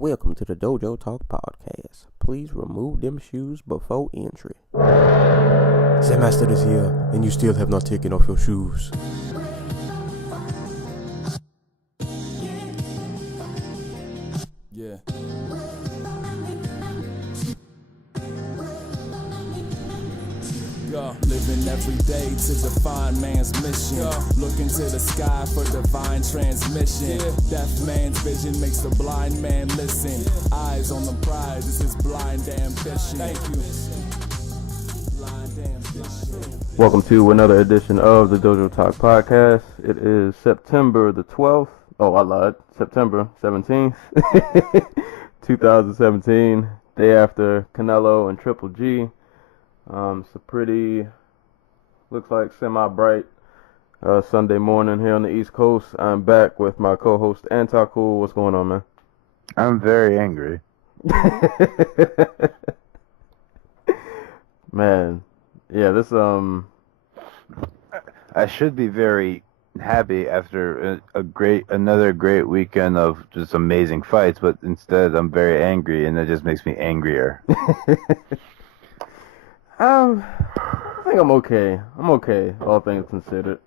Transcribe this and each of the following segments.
Welcome to the Dojo Talk Podcast. Please remove them shoes before entry. Sam Master is here, and you still have not taken off your shoes. Yeah. Living every day to define man's mission. Looking to the sky for divine transmission. Deaf man's vision makes the blind man listen. Eyes on the prize, this is blind ambition. Thank you. Blind ambition. Welcome to another edition of the Dojo Talk Podcast. It is September the 12th. Oh, I lied. September 17th, 2017. Day after Canelo and Triple G. It's a pretty, looks like semi-bright Sunday morning here on the East Coast. I'm back with my co-host Antacool. What's going on, man? I'm very angry. Man, yeah, this I should be very happy after another great weekend of just amazing fights, but instead I'm very angry, and that just makes me angrier. I think I'm okay. I'm okay, all things considered.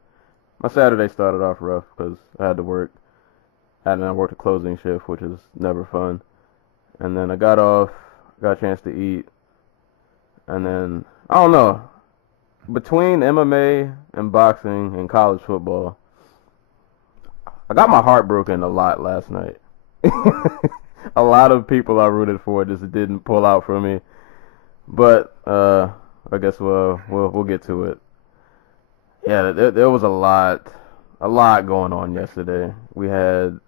My Saturday started off rough because I had to work. I worked a closing shift, which is never fun. And then I got off, got a chance to eat. And then, I don't know, between MMA and boxing and college football, I got my heart broken a lot last night. A lot of people I rooted for just didn't pull out for me. But, I guess we'll get to it. Yeah, there was a lot going on yesterday. We had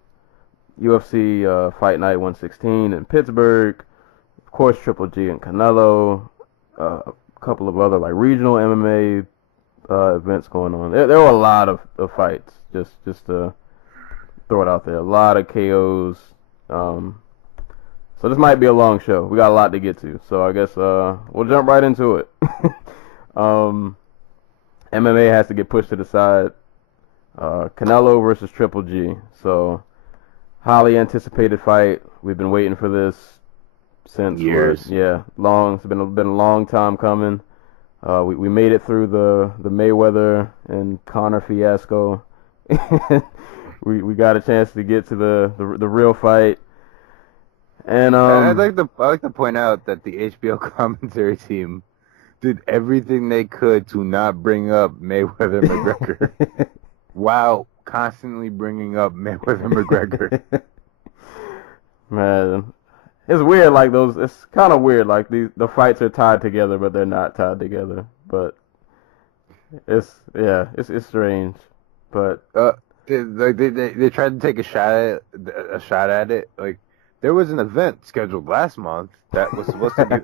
UFC Fight Night 116 in Pittsburgh. Of course, Triple G and Canelo. A couple of other like regional MMA events going on. There were a lot of fights. Just to throw it out there, a lot of KOs. So this might be a long show. We got a lot to get to. So I guess we'll jump right into it. MMA has to get pushed to the side. Canelo versus Triple G. So highly anticipated fight. We've been waiting for this since years. Long. It's been a long time coming. We made it through the Mayweather and Conor fiasco. we got a chance to get to the real fight. And I'd like to point out that the HBO commentary team did everything they could to not bring up Mayweather McGregor, while constantly bringing up Mayweather McGregor. Man, it's weird. Like it's kind of weird. Like the fights are tied together, but they're not tied together. But it's strange. But they tried to take a shot at it. Like, there was an event scheduled last month that was supposed to be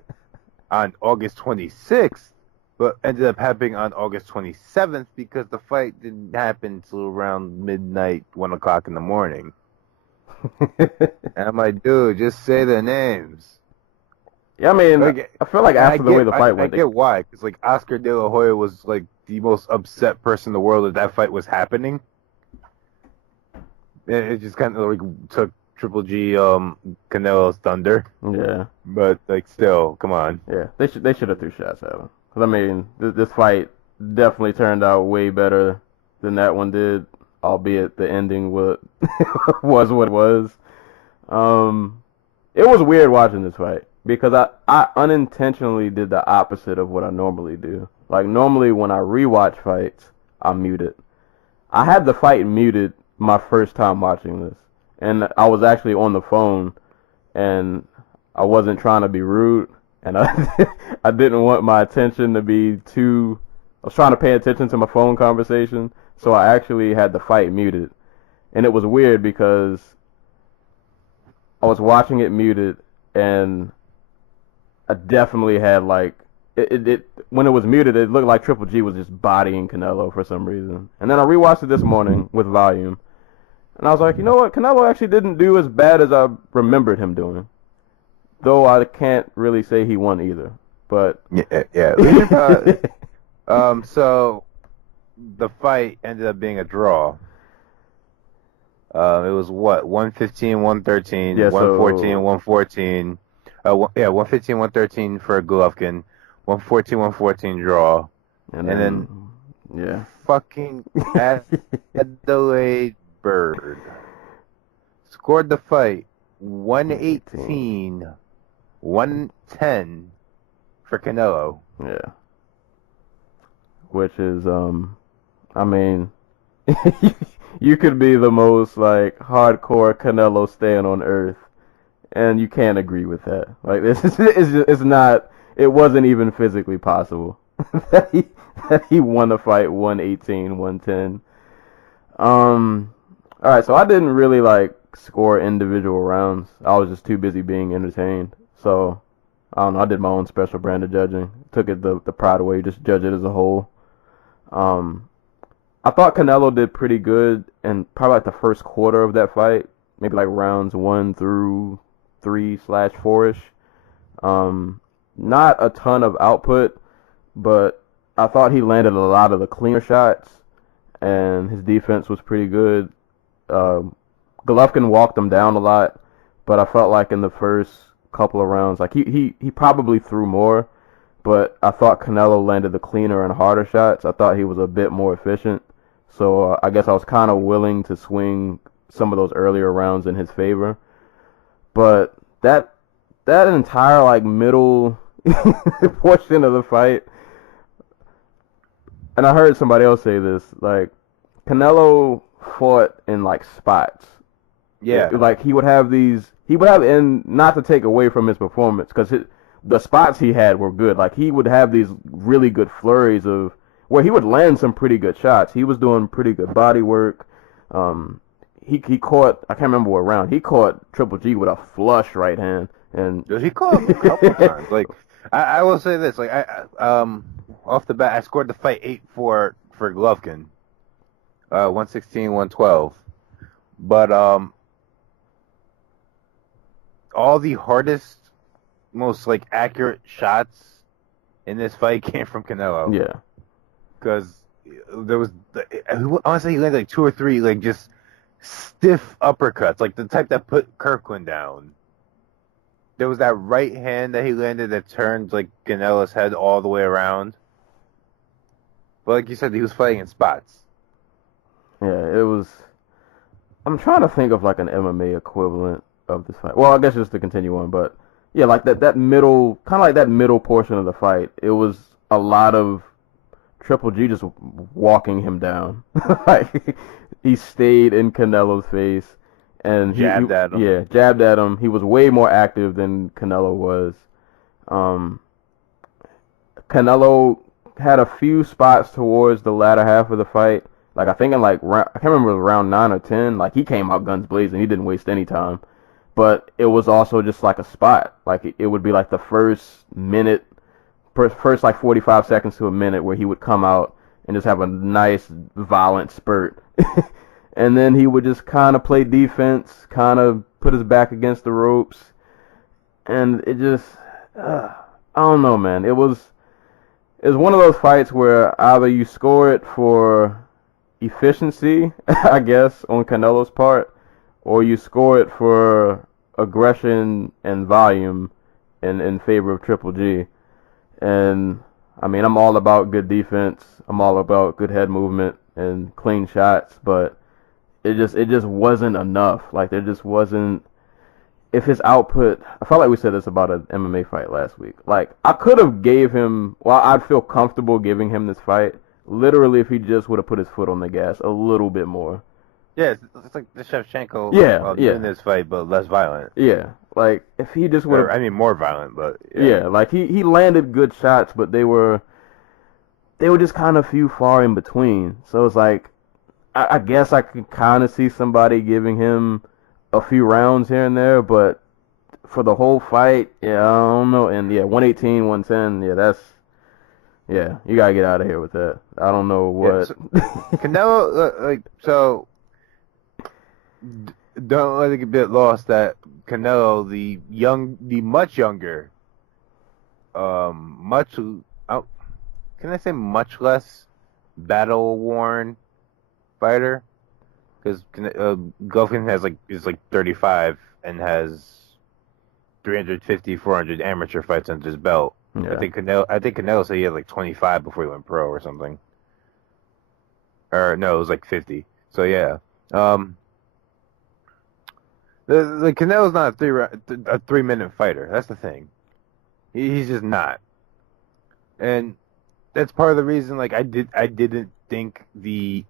on August 26th, but ended up happening on August 27th because the fight didn't happen until around midnight, 1 o'clock in the morning. And I'm like, dude, just say their names. Yeah, I mean, I feel like after the way the fight went, I get why, because like Oscar De La Hoya was like the most upset person in the world that fight was happening. It just kind of like took Triple G, Canelo's thunder. Yeah. But, like, still, come on. Yeah, they should have threw shots at him. Because, I mean, this fight definitely turned out way better than that one did, albeit the ending was what it was. It was weird watching this fight because I unintentionally did the opposite of what I normally do. Like, normally when I rewatch fights, I mute it. I had the fight muted my first time watching this. And I was actually on the phone, and I wasn't trying to be rude, and I didn't want my attention to be too. I was trying to pay attention to my phone conversation, so I actually had the fight muted, and it was weird because I was watching it muted, and I definitely had like it when it was muted, it looked like Triple G was just bodying Canelo for some reason, and then I rewatched it this morning with volume. And I was like, you know what? Canelo actually didn't do as bad as I remembered him doing. Though I can't really say he won either. But yeah. So the fight ended up being a draw. It was what 115, 113, Yeah, 114, so 114. 115, 113 for Golovkin, 114, 114 draw, and and then then yeah. fucking Adelaide Bird scored the fight 18. 118, 110 for Canelo. Yeah. Which is I mean you could be the most like hardcore Canelo stan on earth and you can't agree with that. Like this is it's not it wasn't even physically possible that he won the fight 118, 110. All right, so I didn't really like score individual rounds. I was just too busy being entertained. So I don't know. I did my own special brand of judging. Took it the pride away. Just judge it as a whole. Um, I thought Canelo did pretty good in probably like the first quarter of that fight. Maybe like rounds 1 through 3/4ish. Not a ton of output, but I thought he landed a lot of the cleaner shots, and his defense was pretty good. Um, Golovkin walked him down a lot, but I felt like in the first couple of rounds, like he probably threw more, but I thought Canelo landed the cleaner and harder shots. I thought he was a bit more efficient, so I guess I was kind of willing to swing some of those earlier rounds in his favor. But that entire like middle portion of the fight, and I heard somebody else say this, like Canelo fought in like spots. Yeah, Like he would have, and not to take away from his performance, because the spots he had were good. Like he would have these really good flurries of where he would land some pretty good shots. He was doing pretty good body work. He caught, I can't remember what round, he caught Triple G with a flush right hand, and he called him a couple times. Like I will say this, like off the bat, I scored the fight 8-4 for Golovkin, 116, 112, but all the hardest, most like accurate shots in this fight came from Canelo. yeah, Because there was, honestly, he landed like 2 or 3 like just stiff uppercuts, like the type that put Kirkland down. There was that right hand that he landed that turned like Canelo's head all the way around. But like you said, he was fighting in spots. yeah, it was. I'm trying to think of like an MMA equivalent of this fight. Well, I guess just to continue on, but yeah, like that middle, kind of like that middle portion of the fight. It was a lot of Triple G just walking him down. Like he stayed in Canelo's face and Jabbed at him. Yeah, jabbed at him. He was way more active than Canelo was. Um, Canelo had a few spots towards the latter half of the fight. Like I think in like I can't remember if it was round 9 or 10. Like he came out guns blazing. He didn't waste any time. But it was also just like a spot. Like it would be like the first minute, first like 45 seconds to a minute where he would come out and just have a nice violent spurt. And then he would just kind of play defense, kind of put his back against the ropes. And it just, I don't know, man. It was one of those fights where either you score it for efficiency, I guess, on Canelo's part, or you score it for aggression and volume in favor of Triple G. And I mean, I'm all about good defense. I'm all about good head movement and clean shots, but it just wasn't enough. Like there just wasn't. If his output, I felt like we said this about an MMA fight last week. Like I could have gave him, well, I'd feel comfortable giving him this fight. Literally, if he just would have put his foot on the gas a little bit more. Yeah, it's like the Shevchenko. Yeah. Doing this fight, but less violent. Yeah, like if he just would have. I mean, more violent, but yeah, like he landed good shots, but they were just kind of few far in between. So it's like, I guess I could kind of see somebody giving him a few rounds here and there, but for the whole fight, yeah, I don't know. And yeah, 118, 110, yeah, you gotta get out of here with that. I don't know what. Yeah, so, Canelo, don't let it get lost that Canelo, the much younger, can I say much less battle worn fighter, because Golovkin is like 35 and has 350, 400 amateur fights under his belt. Yeah. I think Canelo said he had like 25 before he went pro or something. Or no, it was like 50. So yeah. The Canelo's not a 3 minute fighter. That's the thing. He's just not. And that's part of the reason I didn't think the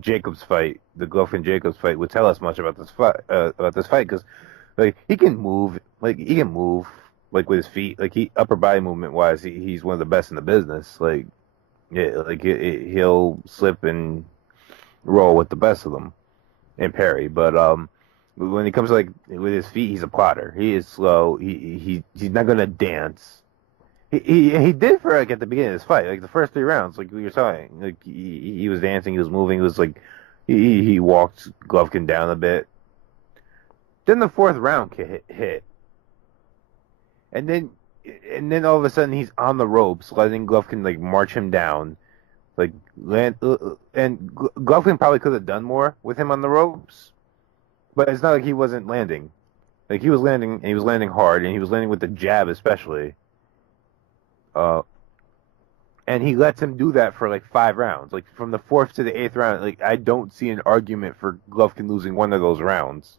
Jacobs fight, the Golovkin Jacobs fight, would tell us much about this fight because he can move with his feet, he upper body movement wise, he's one of the best in the business. He'll slip and roll with the best of them and parry, but when it comes to with his feet, he's a plotter. He is slow. He's not gonna dance. He did for at the beginning of this fight, the first 3 rounds, we were saying, he was dancing, he was moving, it was he walked Golovkin down a bit. Then the 4th round hit, and then all of a sudden he's on the ropes, letting Golovkin march him down, land, and Golovkin probably could have done more with him on the ropes, but it's not like he wasn't landing. He was landing, and he was landing hard, and he was landing with the jab especially. And he lets him do that for 5 rounds. From the 4th to the 8th round, I don't see an argument for Golovkin losing one of those rounds.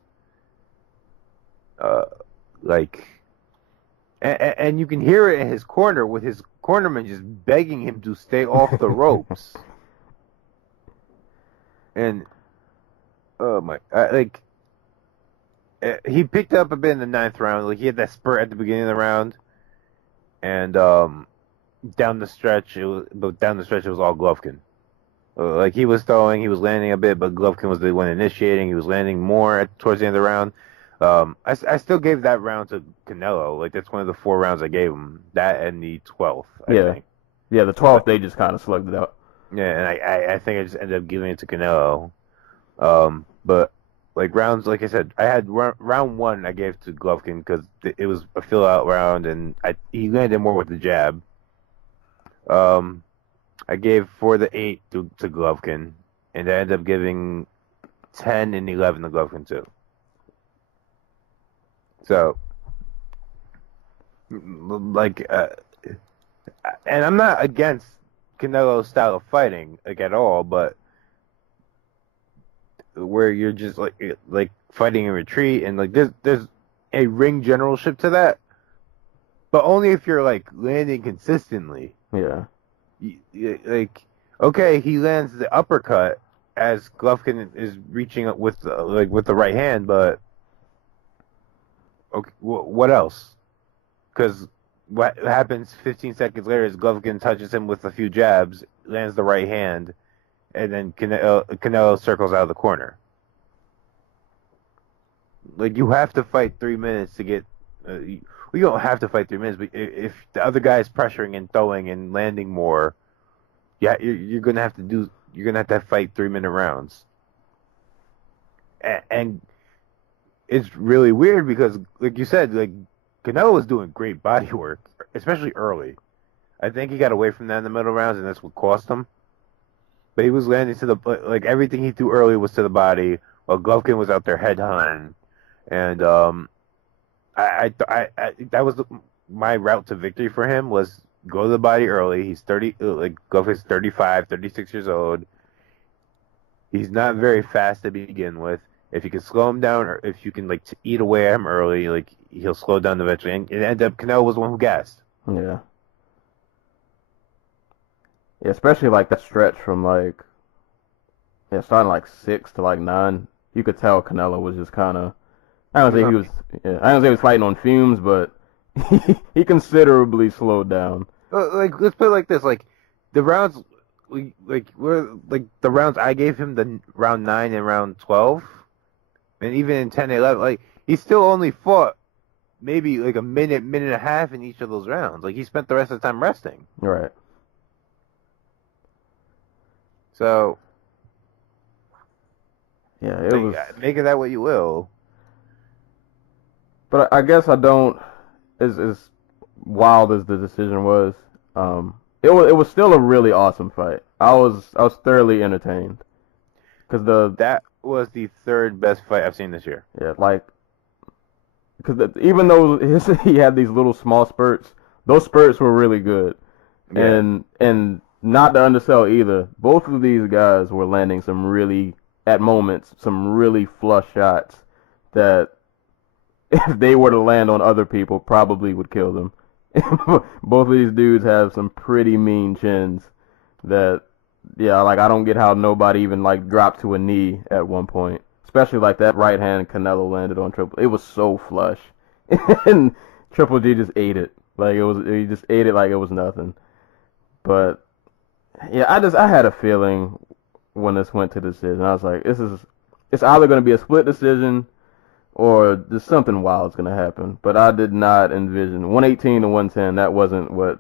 And you can hear it in his corner with his cornerman just begging him to stay off the ropes. And oh my, he picked up a bit in the 9th round. He had that spurt at the beginning of the round, and down the stretch it was all Golovkin. He was throwing, he was landing a bit, but Golovkin was the one initiating. He was landing more towards the end of the round. I still gave that round to Canelo. That's one of the 4 rounds I gave him. That and the 12th. I think. Yeah, the 12th they just kind of slugged it out. Yeah, and I think I just ended up giving it to Canelo. But rounds, like I said, I had round 1 I gave to Golovkin because it was a fill out round, and he landed more with the jab. I gave 4 to 8 to Golovkin, and I ended up giving 10 and 11 to Golovkin too. So, and I'm not against Canelo's style of fighting, at all, but where you're just fighting in retreat, and there's a ring generalship to that, but only if you're landing consistently. Yeah. Okay, he lands the uppercut as Golovkin is reaching up with the right hand, but okay, what else? Because what happens 15 seconds later is Golovkin touches him with a few jabs, lands the right hand, and then Canelo circles out of the corner. You have to fight 3 minutes to get. You don't have to fight 3 minutes, but if the other guy is pressuring and throwing and landing more, yeah, you're gonna have to fight 3 minute rounds. And it's really weird because, like you said, Canelo was doing great body work, especially early. I think he got away from that in the middle rounds, and that's what cost him. But he was landing to the everything he threw early was to the body, while Golovkin was out there head hunting, and I that was my route to victory for him was go to the body early. He's 30, Golovkin's 35, 36 years old. He's not very fast to begin with. If you can slow him down, or if you can eat away at him early, he'll slow down eventually. And it ended up Canelo was the one who gassed. Yeah. Yeah, especially that stretch from starting 6 to 9. You could tell Canelo was just kind of. I don't say he was fighting on fumes, but he considerably slowed down. Let's put it like this: the rounds, the rounds I gave him, the round 9 and round 12. And even in 10 and 11, he still only fought maybe a minute and a half in each of those rounds. He spent the rest of the time resting. Right. So, yeah, it was. Make of that what you will. But I guess I don't. As wild as the decision was, it was still a really awesome fight. I was thoroughly entertained. That was the third best fight I've seen this year. yeah, like, because even though he had these little small spurts, those spurts were really good. Yeah. And not to undersell either, both of these guys were landing at moments, some really flush shots that if they were to land on other people, probably would kill them. Both of these dudes have some pretty mean chins that, yeah, like I don't get how nobody even like dropped to a knee at one point. Especially like that right hand Canelo landed on Triple. It was so flush. And Triple G just ate it. He just ate it like it was nothing. But yeah, I had a feeling when this went to decision. I was like, it's either going to be a split decision or just something wild's going to happen. But I did not envision 118 to 110. That wasn't what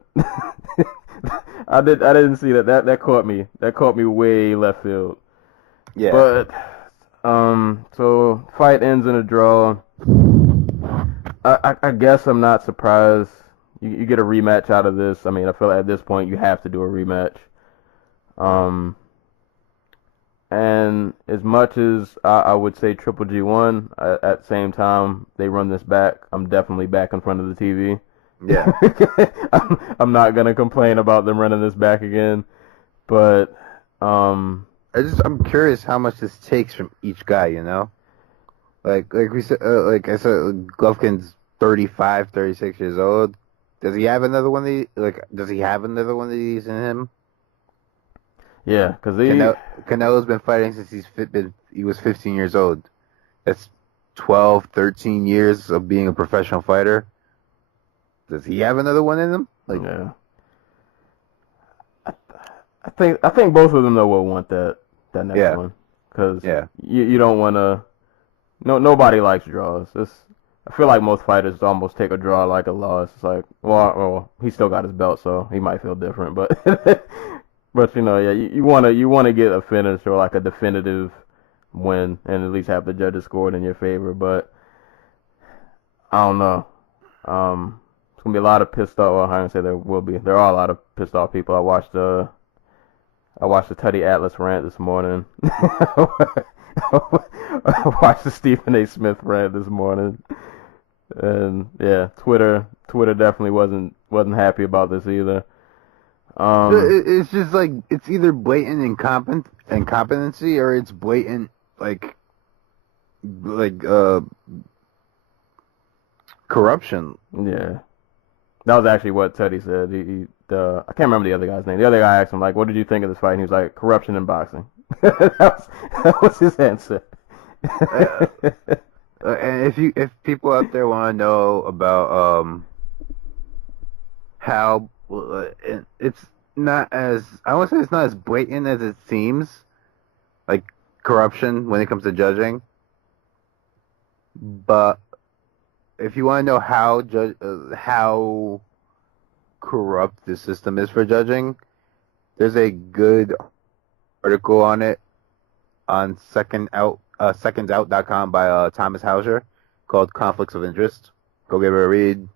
I didn't see that. That caught me. That caught me way left field. Yeah. But so fight ends in a draw. I guess I'm not surprised. You get a rematch out of this. I mean, I feel like at this point you have to do a rematch. And as much as I would say Triple G won, at the same time they run this back, I'm definitely back in front of the TV. Yeah. I'm not gonna complain about them running this back again, but I'm curious how much this takes from each guy, you know? Like we said, like I said, Golovkin's 35, 36 years old. Does he have another one of these? Does he have another one of these in him? yeah, because Canelo's been fighting since he was 15 years old. That's 12, 13 years of being a professional fighter. Does he have another one in him? Yeah. I think both of them though will want that next one, because you don't want to. Nobody likes draws. I feel like most fighters almost take a draw like a loss. It's like, well, he still got his belt, so he might feel different, but but you want to get a finish or like a definitive win and at least have the judges scored in your favor. But I don't know. It's gonna be a lot of pissed off. Well, I don't say there will be. There are a lot of pissed off people. I watched the Tutty Atlas rant this morning. I watched the Stephen A. Smith rant this morning, and yeah, Twitter definitely wasn't happy about this either. It's just like it's either blatant incompetency or it's blatant like corruption. Yeah, that was actually what Teddy said. I can't remember the other guy's name. The other guy asked him like, "What did you think of this fight?" And he was like, "Corruption in boxing." that was his answer. And if people out there want to know about how it's not as I want to say it's not as blatant as it seems, like corruption when it comes to judging. But if you want to know how corrupt the system is for judging, there's a good article on it on secondsout.com by Thomas Hauser called Conflicts of Interest. Go give it a read.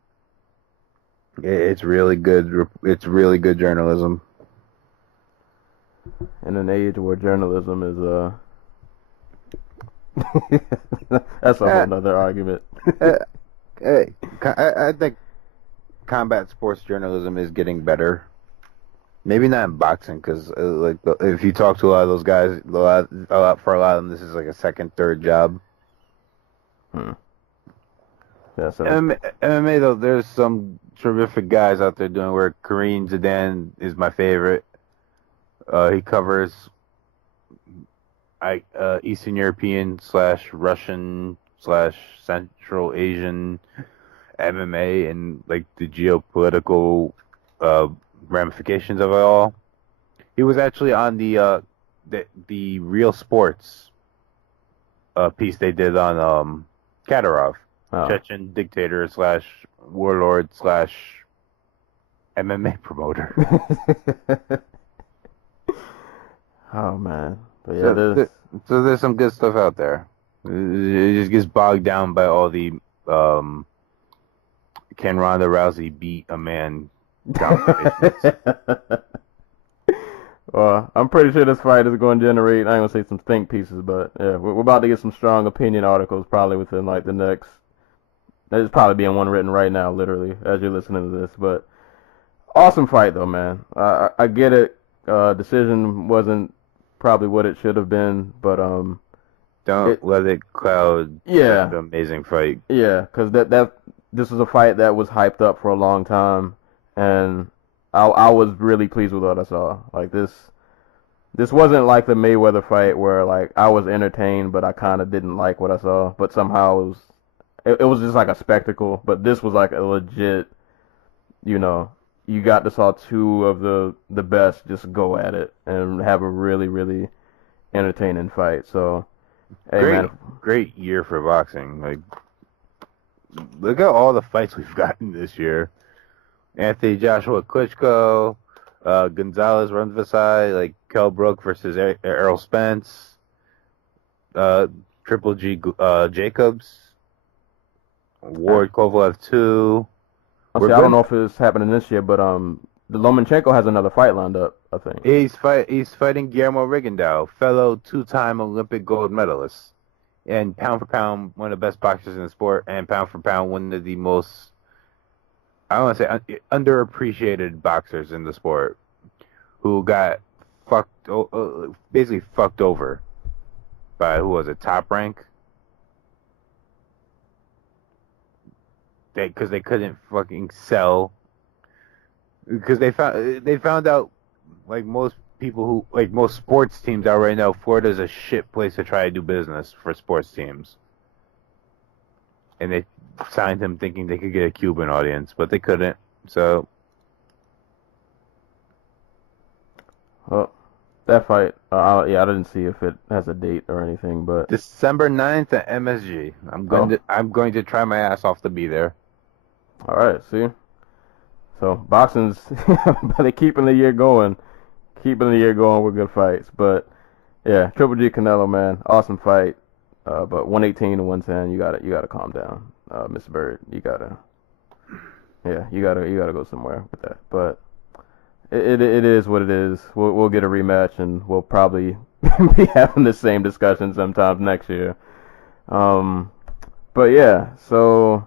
It's really good. It's really good journalism. In an age where journalism is that's a whole nother argument. Hey, I think combat sports journalism is getting better. Maybe not in boxing, because if you talk to a lot of those guys, for a lot of them, this is like a second, third job. Yeah, so MMA though, there's some terrific guys out there doing work. Kareem Zidane is my favorite. He covers Eastern European / Russian / Central Asian MMA and like the geopolitical ramifications of it all. He was actually on the Real Sports piece they did on Kadyrov, Chechen dictator / warlord / MMA promoter. Oh man, but yeah, so there's some good stuff out there. It just gets bogged down by all the can Ronda Rousey beat a man conversations. I'm pretty sure this fight is going to generate, I ain't going to say some think pieces, but yeah, we're about to get some strong opinion articles probably within like the next, there's probably being one written right now, literally, as you're listening to this. But awesome fight though, man. I get it. Decision wasn't probably what it should have been, but Don't let it cloud yeah, the amazing fight. yeah, because this was a fight that was hyped up for a long time, and I was really pleased with what I saw. Like this wasn't like the Mayweather fight where like I was entertained, but I kind of didn't like what I saw. But somehow it was just like a spectacle. But this was like a legit, you got to saw two of the best just go at it and have a really really entertaining fight. So hey man, Great year for boxing. Like, look at all the fights we've gotten this year. Anthony Joshua Klitschko, Gonzalez Rundvasai, like Kell Brook versus Errol Spence, Triple G Jacobs, Ward Kovalev 2. I don't know if it's happening this year, but the Lomachenko has another fight lined up, I think. He's fighting Guillermo Rigondeaux, fellow two-time Olympic gold medalist, and pound for pound one of the best boxers in the sport, and pound for pound one of the most, I don't want to say underappreciated boxers in the sport, who got basically fucked over by, who was it, Top Rank? Because they couldn't fucking sell. Because they found out, like most people who, like most sports teams out right now, Florida's a shit place to try to do business for sports teams. And they signed him thinking they could get a Cuban audience, but they couldn't. So, well, that fight, I didn't see if it has a date or anything, but December 9th at MSG. I'm going to try my ass off to be there. All right, see. So boxing's they keeping the year going with good fights. But yeah, Triple G Canelo, man, awesome fight. But 118 to 110, you gotta calm down, Mr. Bird. You gotta go somewhere with that. But it is what it is. We'll get a rematch, and we'll probably be having the same discussion sometime next year. But yeah, so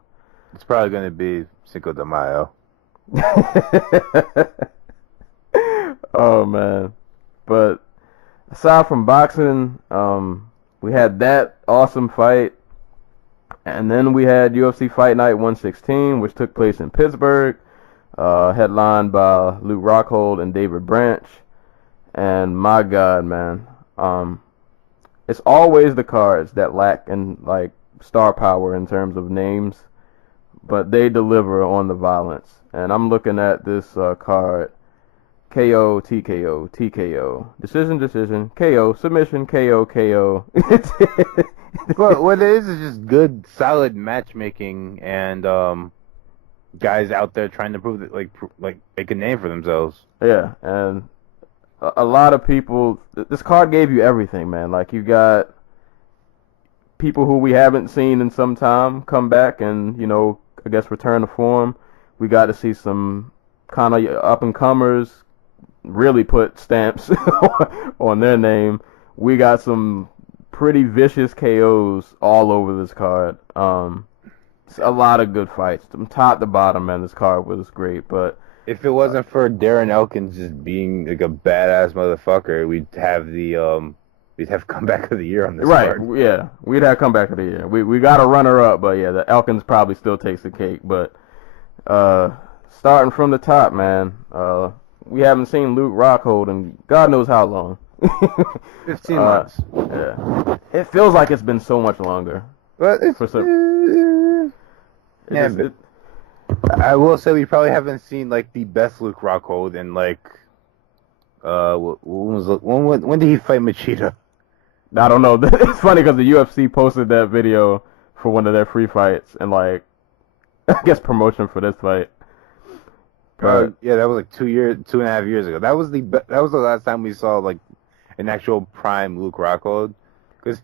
it's probably going to be Cinco de Mayo. Oh man. But aside from boxing, we had that awesome fight, and then we had UFC Fight Night 116, which took place in Pittsburgh, headlined by Luke Rockhold and David Branch. And my God, man, it's always the cards that lack in like star power in terms of names, but they deliver on the violence. And I'm looking at this card: KO, TKO, TKO, decision, KO, submission, KO, KO. Well, what it is just good, solid matchmaking, and guys out there trying to prove that, like make a name for themselves. Yeah, and a lot of people. This card gave you everything, man. Like, you got people who we haven't seen in some time come back and, I guess return to form. We got to see some kind of up and comers really put stamps on their name. We got some pretty vicious KOs all over this card. It's a lot of good fights from top to bottom, man. This card was great, but if it wasn't for Darren Elkins just being like a badass motherfucker, we'd have comeback of the year on this card. Right, yeah. We'd have comeback of the year. We got a runner-up, but yeah, the Elkins probably still takes the cake. But starting from the top, man, we haven't seen Luke Rockhold in God knows how long. 15 months. Yeah. It feels like it's been so much longer. But I will say we probably haven't seen like the best Luke Rockhold in like when did he fight Machida? I don't know. It's funny because the UFC posted that video for one of their free fights and like I guess promotion for this fight. Yeah, that was like 2.5 years ago. That was the last time we saw like an actual prime Luke Rockhold, because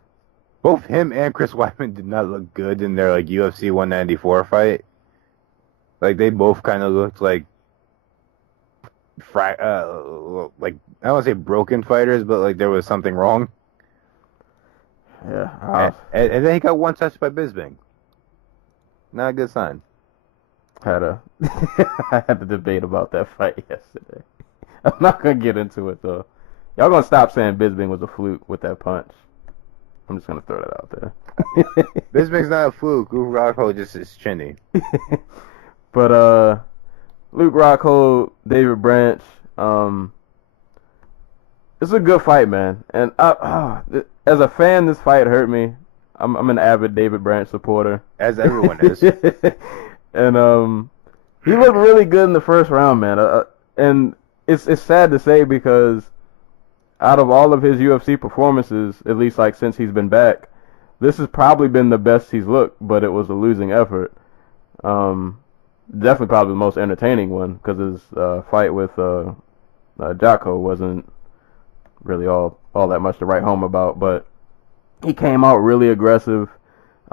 both him and Chris Weidman did not look good in their like UFC 194 fight. Like, they both kind of looked like like I don't want to say broken fighters, but like there was something wrong. Yeah, And then he got one touched by Bisping. Not a good sign. had a I had a debate about that fight yesterday. I'm not gonna get into it though. Y'all gonna stop saying Bisping was a fluke with that punch. I'm just gonna throw that out there. Bisping's not a fluke. Rockhold just is chinny. But Luke Rockhold, David Branch, it's a good fight, man. And as a fan, this fight hurt me. I'm an avid David Branch supporter, as everyone is. And he looked really good in the first round, man. And it's sad to say because out of all of his UFC performances, at least like since he's been back, this has probably been the best he's looked, but it was a losing effort. Definitely probably the most entertaining one because his fight with Jocko wasn't really all that much to write home about, but he came out really aggressive.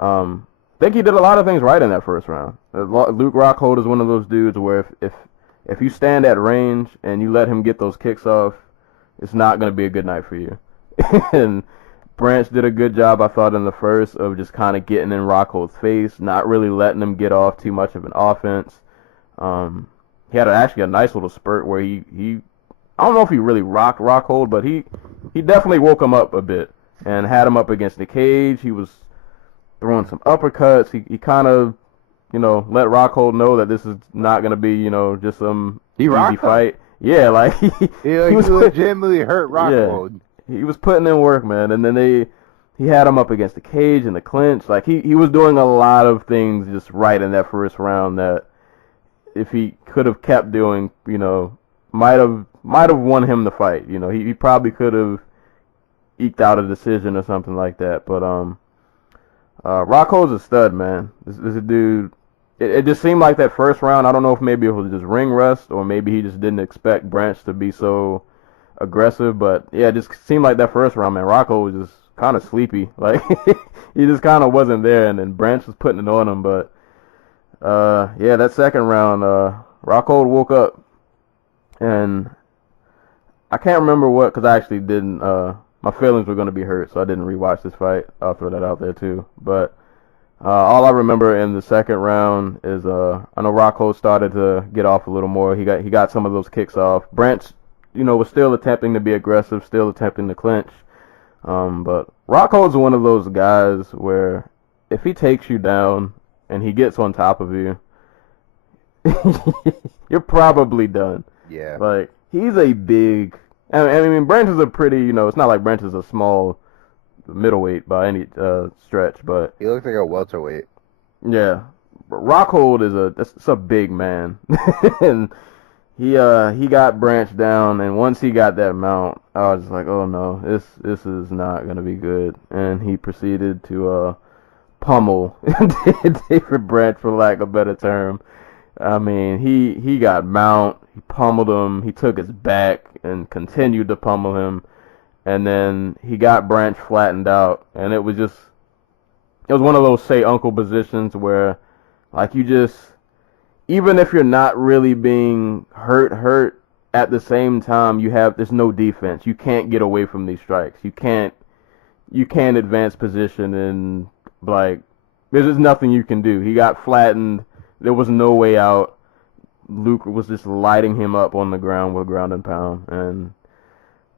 I think he did a lot of things right in that first round. Luke Rockhold is one of those dudes where if you stand at range and you let him get those kicks off, it's not going to be a good night for you. And Branch did a good job, I thought, in the first of just kind of getting in Rockhold's face, not really letting him get off too much of an offense. He had actually a nice little spurt where he I don't know if he really rocked Rockhold, but he definitely woke him up a bit and had him up against the cage. He was throwing some uppercuts. He kind of, let Rockhold know that this is not going to be, just some easy fight. Yeah, like he was legitimately hurt Rockhold. Yeah, he was putting in work, man. And then he had him up against the cage and the clinch. Like he was doing a lot of things just right in that first round that if he could have kept doing, might have won him the fight. He probably could have eked out a decision or something like that. But Rockhold's a stud, man. This is a dude. It just seemed like that first round, I don't know if maybe it was just ring rust or maybe he just didn't expect Branch to be so aggressive. But, yeah, it just seemed like that first round, man, Rockhold was just kind of sleepy. Like, he just kind of wasn't there, and then Branch was putting it on him. But, yeah, that second round, Rockhold woke up, and I can't remember what, because I actually didn't, my feelings were going to be hurt, so I didn't rewatch this fight. I'll throw that out there, too. But all I remember in the second round is I know Rockhold started to get off a little more. He got some of those kicks off. Branch, was still attempting to be aggressive, still attempting to clinch. But Rockhold's one of those guys where if he takes you down and he gets on top of you, you're probably done. Yeah. Like, he's a big... I mean, Branch is a pretty, it's not like Branch is a small middleweight by any stretch, but... He looks like a welterweight. Yeah. Rockhold it's a big man. And he got Branch down, and once he got that mount, I was just like, oh no, this is not going to be good. And he proceeded to pummel David Branch, for lack of a better term. I mean, he got mount, he pummeled him, he took his back and continued to pummel him, and then he got Branch flattened out, and it was one of those say uncle positions where, like, you just, even if you're not really being hurt, at the same time, there's no defense. You can't get away from these strikes. You can't advance position, and, like, there's just nothing you can do. He got flattened. There was no way out. Luke was just lighting him up on the ground with ground and pound. And,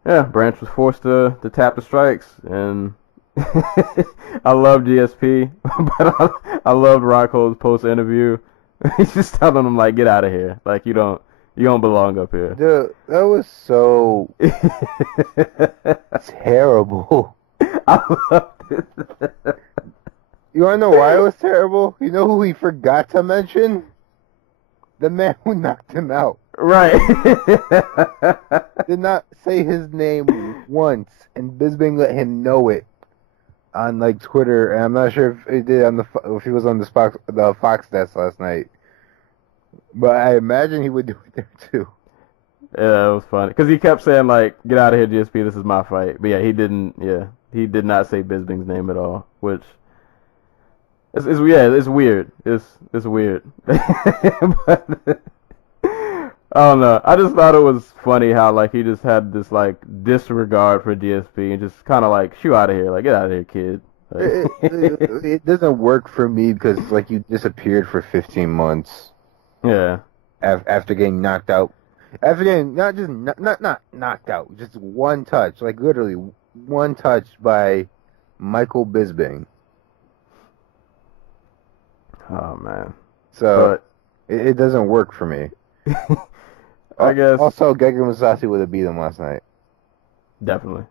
yeah, Branch was forced to tap the strikes. And I love GSP, but I loved Rockhold's post-interview. He's just telling him, like, get out of here. Like, you don't belong up here. Dude, that was so terrible. I loved it. You want to know why it was terrible? You know who he forgot to mention? The man who knocked him out. Right. Did not say his name once, and Bisping let him know it on like Twitter. And I'm not sure if he did if he was on the Fox desk last night, but I imagine he would do it there too. Yeah, it was funny because he kept saying like, "Get out of here, GSP. This is my fight." But yeah, he didn't. Yeah, he did not say Bisping's name at all, which. It's weird. It's weird. But I don't know. I just thought it was funny how like he just had this like disregard for GSP and just kind of like shoo out of here, like get out of here, kid. It, Like, it doesn't work for me because like you disappeared for 15 months yeah, after getting knocked out. After getting not knocked out, just one touch, like literally one touch by Michael Bisping. oh man, So but it doesn't work for me. I guess Also, Gegard Mousasi would have beat him last night. definitely.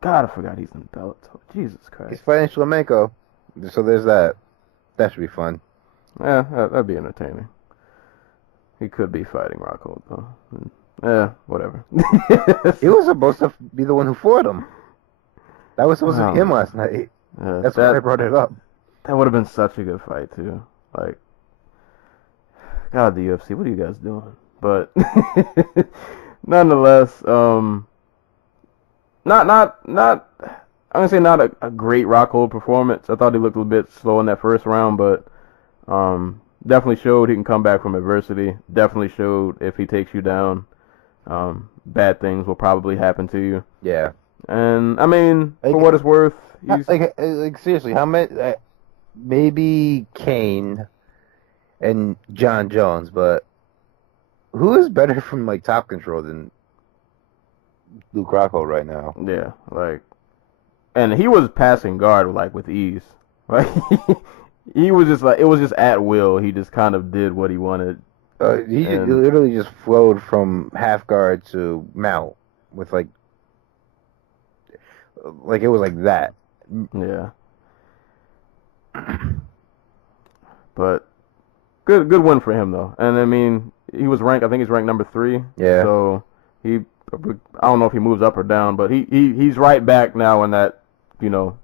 God, I forgot he's in Bellator. Jesus He's Christ. fighting Flamenco, so there's that. That should be fun. Yeah, that'd be entertaining. He could be fighting Rockhold though. Yeah, whatever. He was supposed to be the one who fought him. That was supposed to be him Oh, last night. yeah, That's why I brought it up. that would have been such a good fight too. Like, God, the UFC, what are you guys doing? But nonetheless, not. I'm gonna say not a great Rockhold performance. I thought he looked a little bit slow in that first round, but definitely showed he can come back from adversity. Definitely showed if he takes you down, bad things will probably happen to you. Yeah. And I mean, Like, for what it's worth, he's like seriously, how many? Maybe Kane and John Jones, but who is better from like top control than Luke Rockhold right now? yeah, like, and he was passing guard like with ease. Like he was just like it was just at will. He just kind of did what he wanted. He And literally just flowed from half guard to mount with like it was like that. yeah, but good win for him though. And I mean, he was ranked. I think he's ranked number 3. Yeah. So he, I don't know if he moves up or down, but he's right back now in that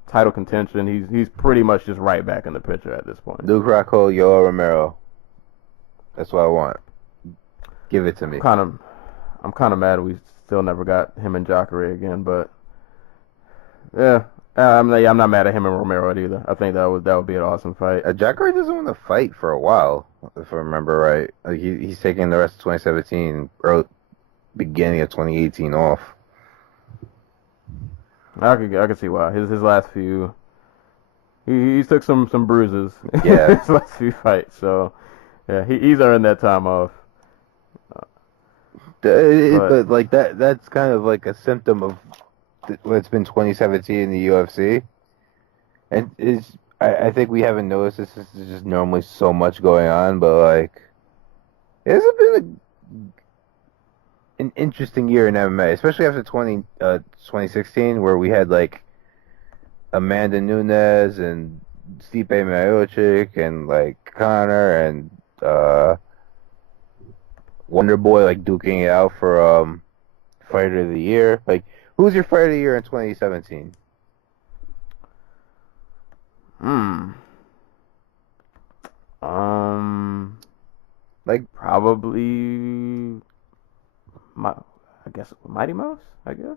title contention. He's pretty much just right back in the picture at this point. Luke Rockhold, Yoel Romero. That's what I want. Give it to me. I'm kind of mad we still never got him and Jacare again, but yeah. I'm not mad at him and Romero either. I think that would be an awesome fight. Jacare doesn't want to fight for a while, if I remember right. Like he's taking the rest of 2017 or beginning of 2018 off. I could see why. His last few, he took some bruises. Yeah. His last few fights. So yeah, he's earned that time off. But like that's kind of like a symptom of what's been 2017 in the UFC. And I think we haven't noticed this. This is just normally so much going on, but like it hasn't been an interesting year in MMA, especially after 2016, where we had like Amanda Nunes and Stipe Miocic and like Connor and Wonder Boy like duking it out for fighter of the year. Like, who's your fighter of the year in 2017? Like Probably I guess Mighty Mouse. I guess.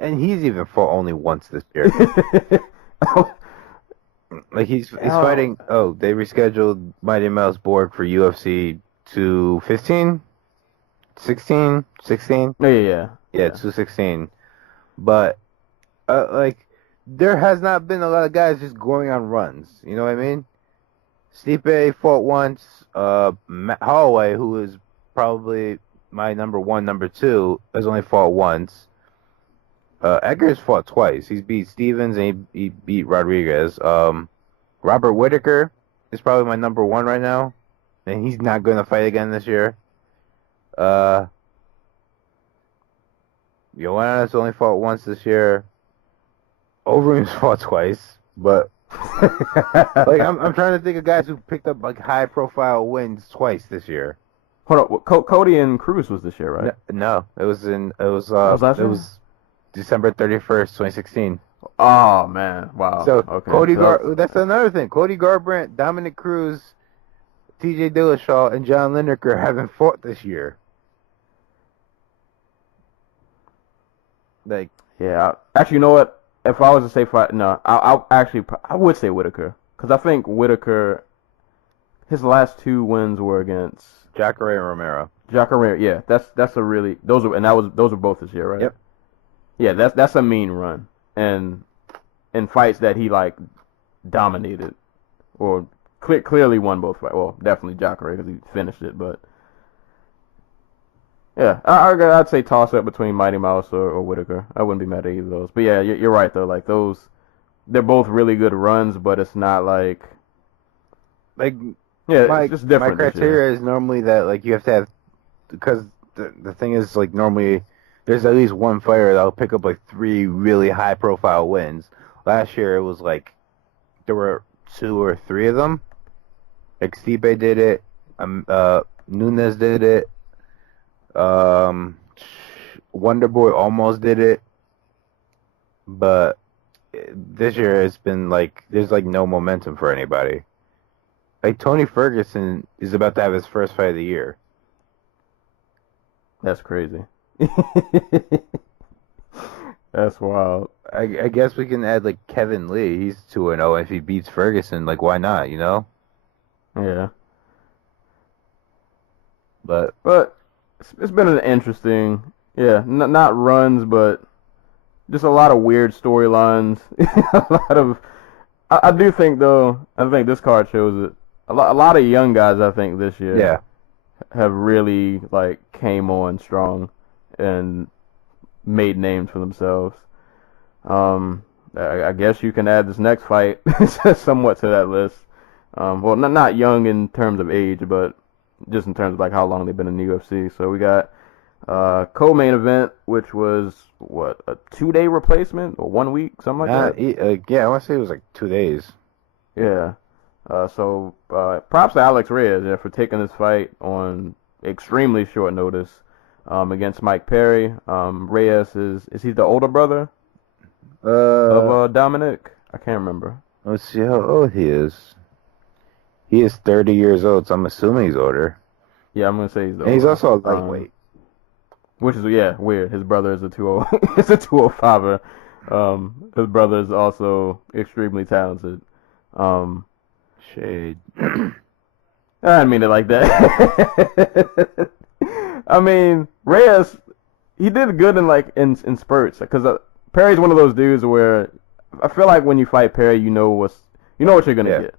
and he's even fought only once this year. Like he's fighting. Oh, they rescheduled Mighty Mouse board for UFC 215, 16. Yeah. 216. But like there has not been a lot of guys just going on runs. You know what I mean? Stipe fought once. Matt Holloway, who is probably my number 1, number 2, has only fought once. Edgar's fought twice. He's beat Stevens and he beat Rodriguez. Robert Whittaker is probably my number 1 right now, and he's not going to fight again this year. Joanna's only fought once this year. Overeem's fought twice, but like I'm trying to think of guys who picked up like high profile wins twice this year. Hold on, Cody and Cruz was this year, right? No, it was last year? December 31st, 2016. Oh man, wow. So okay. That's another thing. Cody Garbrandt, Dominic Cruz, T.J. Dillashaw, and John Lineker haven't fought this year. Like, yeah. Actually, you know what? If I was to say fight, no, I would say Whittaker, because I think Whittaker, his last 2 wins were against Jacare and Romero. Jacare, yeah, that's a really those are both this year, right? Yep. Yeah, that's a mean run, and in fights that he like dominated or clearly won both fights. Well, definitely Jacare because he finished it, but yeah, I'd say toss up between Mighty Mouse or Whitaker. I wouldn't be mad at either of those. But yeah, you're right though. Like those, they're both really good runs, but it's not like Like yeah, it's just different. My this year. criteria is normally that like you have to have because the thing is like normally there's at least one fighter that'll pick up like 3 really high profile wins. Last year it was like there were 2 or 3 of them. Like Stipe did it, Nunes did it, Wonder Boy almost did it, but this year it's been like there's like no momentum for anybody. Like Tony Ferguson is about to have his first fight of the year. That's crazy. That's wild. I guess we can add like Kevin Lee. He's 2-0. If he beats Ferguson, like why not? You know. Yeah. But It's been an interesting, yeah, not runs, but just a lot of weird storylines. A lot of, I do think though, I think this card shows it. A lot of young guys, I think this year, yeah, have really like came on strong and made names for themselves. I guess you can add this next fight somewhat to that list. Well, not young in terms of age, but just in terms of like how long they've been in the UFC. So we got co-main event, which was what, a 2-day replacement or 1 week, something like that. yeah. I want to say it was like 2 days. Yeah. So props to Alex Reyes, yeah, for taking this fight on extremely short notice against Mike Perry. Reyes is he the older brother of Dominic? I can't remember. Let's see how old he is. He is 30 years old, so I'm assuming he's older. Yeah, I'm gonna say he's the And he's older. also a lightweight. Which is weird. His brother is a 20 is a 205er. His brother is also extremely talented. Shade. I didn't mean it like that. I mean, Reyes, he did good in spurts because Perry's one of those dudes where I feel like when you fight Perry, you know what you're gonna get.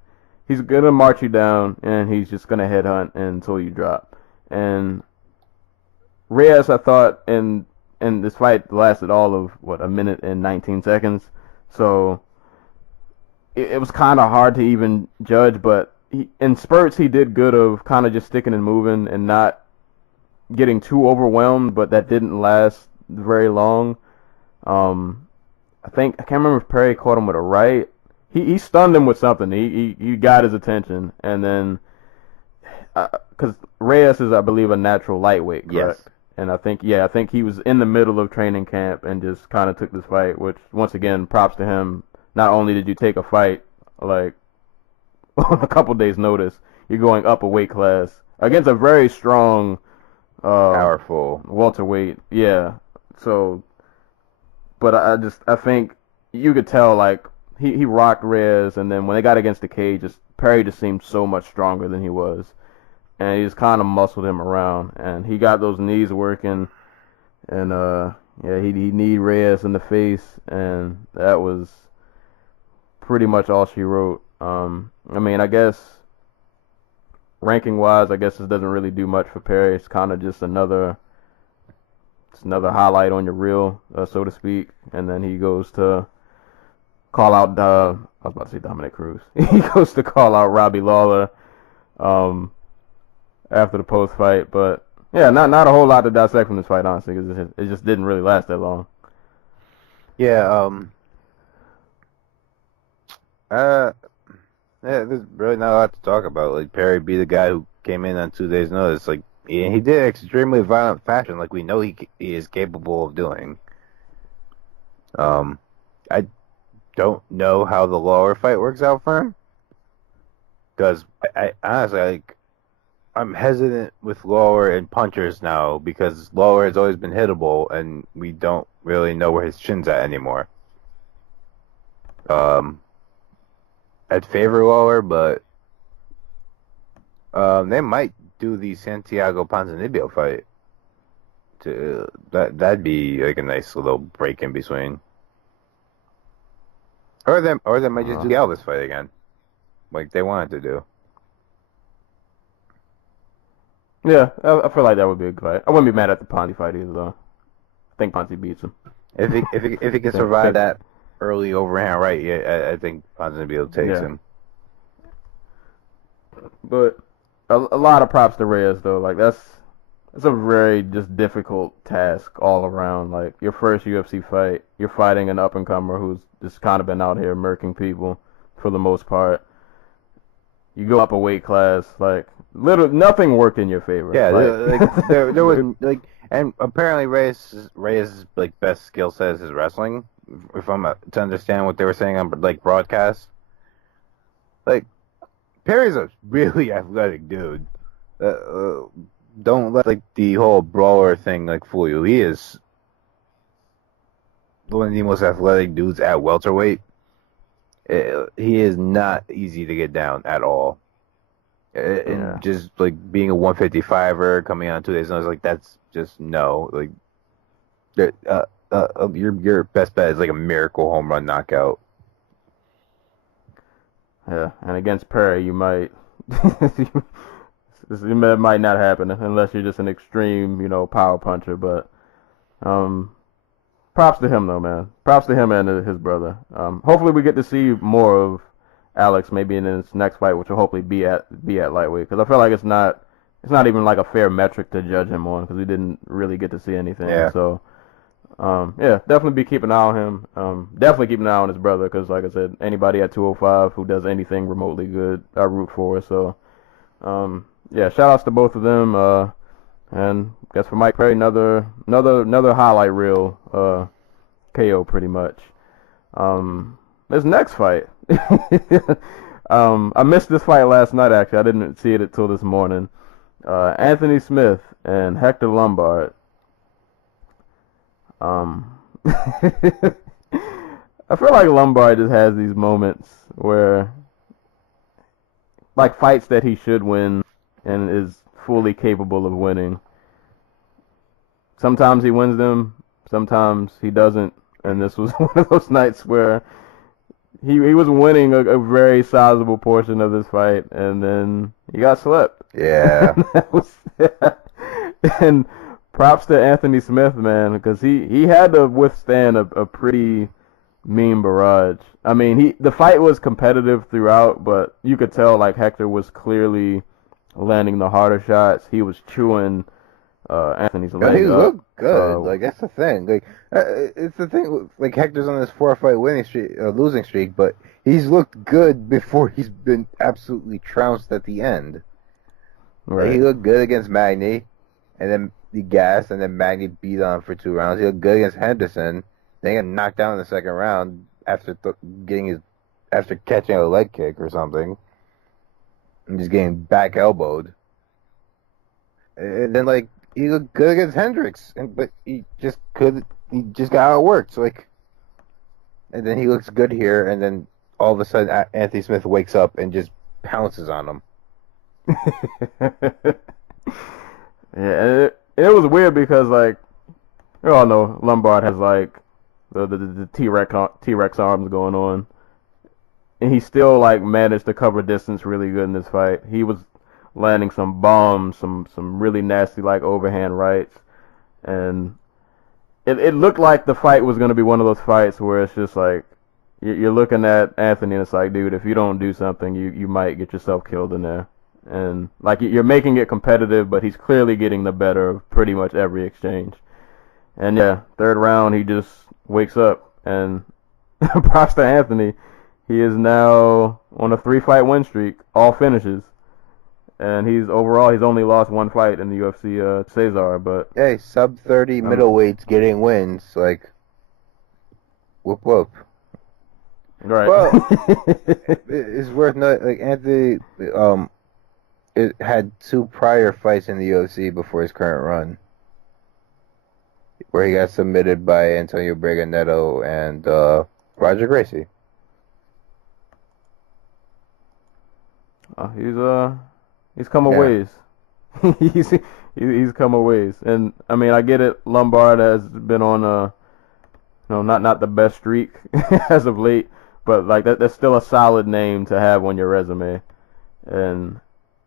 He's gonna march you down and he's just gonna headhunt until you drop. And Reyes, I thought, in this fight lasted all of a minute and 19 seconds, so it was kind of hard to even judge. But in spurts, he did good of kind of just sticking and moving and not getting too overwhelmed. But that didn't last very long. I can't remember if Perry caught him with a right. He stunned him with something. He got his attention, and then because Reyes is, I believe, a natural lightweight, correct? Yes. And I think he was in the middle of training camp and just kind of took this fight, which once again, props to him. Not only did you take a fight like on a couple days' notice, you're going up a weight class against a very strong, Powerful welterweight. Yeah. So, but I think you could tell like he rocked Reyes, and then when they got against the cage, Perry just seemed so much stronger than he was. And he just kind of muscled him around, and he got those knees working, and he kneed Reyes in the face, and that was pretty much all she wrote. I mean, I guess ranking wise, I guess this doesn't really do much for Perry. It's kind of just another highlight on your reel, so to speak, and then he goes to call out I was about to say Dominic Cruz. He goes to call out Robbie Lawler. After the post fight, but yeah, not a whole lot to dissect from this fight, honestly, because it just didn't really last that long. Yeah, there's really not a lot to talk about. Like Perry beat the guy who came in on 2 days' notice. Like he did it extremely violent fashion, like we know he is capable of doing. I don't know how the Lawler fight works out for him, because I honestly I'm hesitant with Lawler and punchers now because Lawler has always been hittable, and we don't really know where his chin's at anymore. I'd favor Lawler, but they might do the Santiago Ponzinibbio fight. That'd be like a nice little break in between. Or they might just do the Alvarez fight again, like they wanted to do. Yeah, I feel like that would be a good fight. I wouldn't be mad at the Ponzi fight either, though. I think Ponzi beats him. If he can survive that early overhand right, yeah, I think Ponzinibbio takes him. But a lot of props to Reyes though. Like that's a very just difficult task all around. Like your first UFC fight, you're fighting an up and comer who's just kind of been out here murking people for the most part. You go up a weight class, like literally nothing worked in your favor. Yeah, like there was like, and apparently Reyes' like best skill set is his wrestling. If I'm to understand what they were saying on like broadcast, like Perry's a really athletic dude. Don't let like the whole brawler thing like fool you. He is one of the most athletic dudes at welterweight. He is not easy to get down at all. And just like being a 155er coming on 2 days notice, like that's just no. Like your best bet is like a miracle home run knockout. Yeah, and against Perry, you might it might not happen unless you're just an extreme, power puncher. But props to him though, man. Props to him and his brother. Hopefully we get to see more of Alex maybe in his next fight, which will hopefully be at lightweight, because I feel like it's not even like a fair metric to judge him on, because we didn't really get to see anything. Yeah. So definitely be keeping an eye on him. Definitely keep an eye on his brother, because like I said, anybody at 205 who does anything remotely good, I root for. So shout outs to both of them. And I guess for Mike Perry, another highlight reel KO pretty much. This next fight, I missed this fight last night. Actually, I didn't see it until this morning. Anthony Smith and Hector Lombard. I feel like Lombard just has these moments where, like, fights that he should win and is fully capable of winning. Sometimes he wins them, sometimes he doesn't, and this was one of those nights where he was winning a very sizable portion of this fight, and then he got swept. Yeah. And props to Anthony Smith, man, because he had to withstand a pretty mean barrage. I mean, the fight was competitive throughout, but you could tell like Hector was clearly landing the harder shots. He was chewing Anthony's leg up. He looked good. Like that's the thing. Like it's the thing. Like Hector's on this 4-fight winning streak, losing streak, but he's looked good before he's been absolutely trounced at the end. Right. Like, he looked good against Magny, and then he gassed, and then Magny beat on for 2 rounds. He looked good against Henderson. Then he got knocked down in the second round after catching a leg kick or something, and just getting back elbowed. And then like he looked good against Hendricks, but he just got outworked. Like, and then he looks good here, and then all of a sudden Anthony Smith wakes up and just pounces on him. Yeah, it was weird because like we all know Lombard has like the T-Rex arms going on, and he still like managed to cover distance really good in this fight. He was landing some bombs, some really nasty like overhand rights, and it looked like the fight was going to be one of those fights where it's just like you're looking at Anthony and it's like, dude, if you don't do something, you might get yourself killed in there. And like you're making it competitive, but he's clearly getting the better of pretty much every exchange. And yeah, third round he just wakes up, and props to Anthony, he is now on a 3-fight win streak, all finishes. And he's only lost 1 fight in the UFC, Cesar, but hey, sub 30 middleweights getting wins, like whoop whoop. Right. Well, it's worth noting, like Anthony, it had 2 prior fights in the UFC before his current run, where he got submitted by Antonio Briganetto and Roger Gracie. He's come a ways. He's come a ways, and I mean I get it. Lombard has been on a not the best streak as of late, but like that's still a solid name to have on your resume, and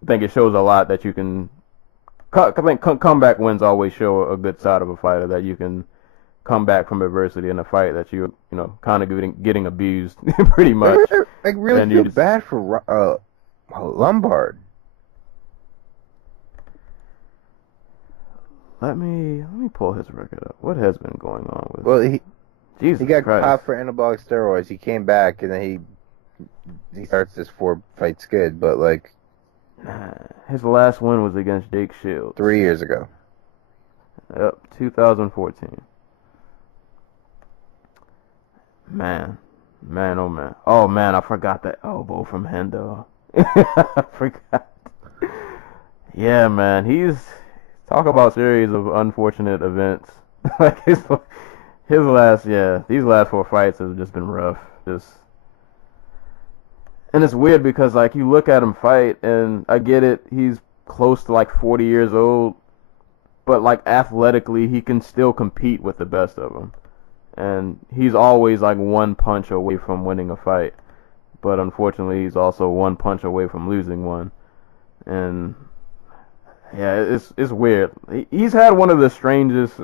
I think it shows a lot that you can. I think comeback wins always show a good side of a fighter, that you can come back from adversity in a fight that kind of getting abused pretty much. I really and feel bad for Lombard. Let me pull his record up. What has been going on with? Well, he got Christ. caught for anabolic steroids. He came back and then he starts this 4-fight skid, but like his last win was against Jake Shields 3 years ago. Yep, 2014. Man, oh man. Oh man, I forgot that elbow from Hendo. I forgot. Yeah, man, talk about series of unfortunate events. Like these last 4 fights have just been rough. And it's weird because like you look at him fight, and I get it, he's close to like 40 years old, but like athletically he can still compete with the best of them. And he's always like one punch away from winning a fight, but unfortunately he's also one punch away from losing one. And yeah, it's weird. He's had one of the strangest,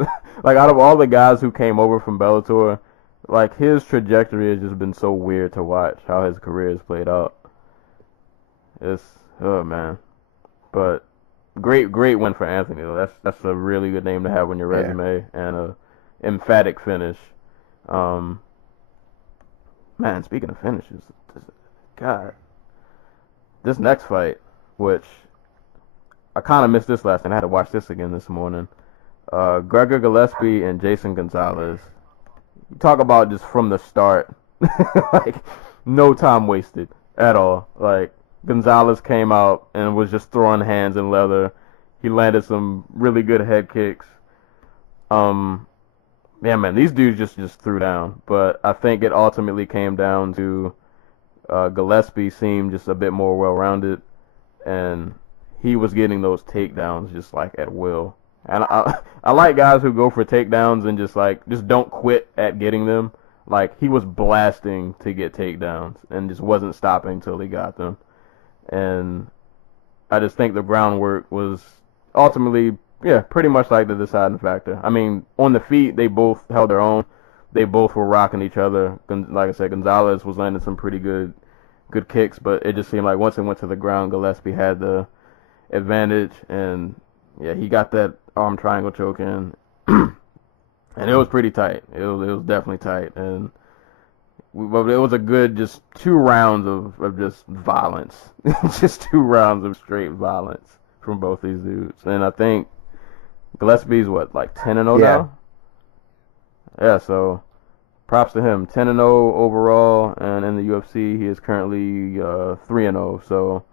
like out of all the guys who came over from Bellator, like his trajectory has just been so weird to watch how his career has played out. Oh man, but great win for Anthony though. That's a really good name to have on your resume, and a emphatic finish. Man, speaking of finishes, God, this next fight, which I kind of missed this last night. I had to watch this again this morning. Gregor Gillespie and Jason Gonzalez. You talk about just from the start, like no time wasted at all. Like Gonzalez came out and was just throwing hands in leather. He landed some really good head kicks. Yeah, man, these dudes just threw down. But I think it ultimately came down to Gillespie seemed just a bit more well-rounded, and he was getting those takedowns just like at will. And I like guys who go for takedowns and just don't quit at getting them. Like he was blasting to get takedowns and just wasn't stopping till he got them. And I just think the groundwork was ultimately, pretty much like the deciding factor. I mean, on the feet, they both held their own. They both were rocking each other. Like I said, Gonzalez was landing some pretty good kicks, but it just seemed like once it went to the ground, Gillespie had the advantage, and yeah, he got that arm triangle choke in, and it was pretty tight. It was definitely tight, but it was a good just 2 rounds of just violence, just 2 rounds of straight violence from both these dudes, and I think Gillespie's like 10-0 now. Yeah, so props to him. 10-0 overall, and in the UFC he is currently 3-0. So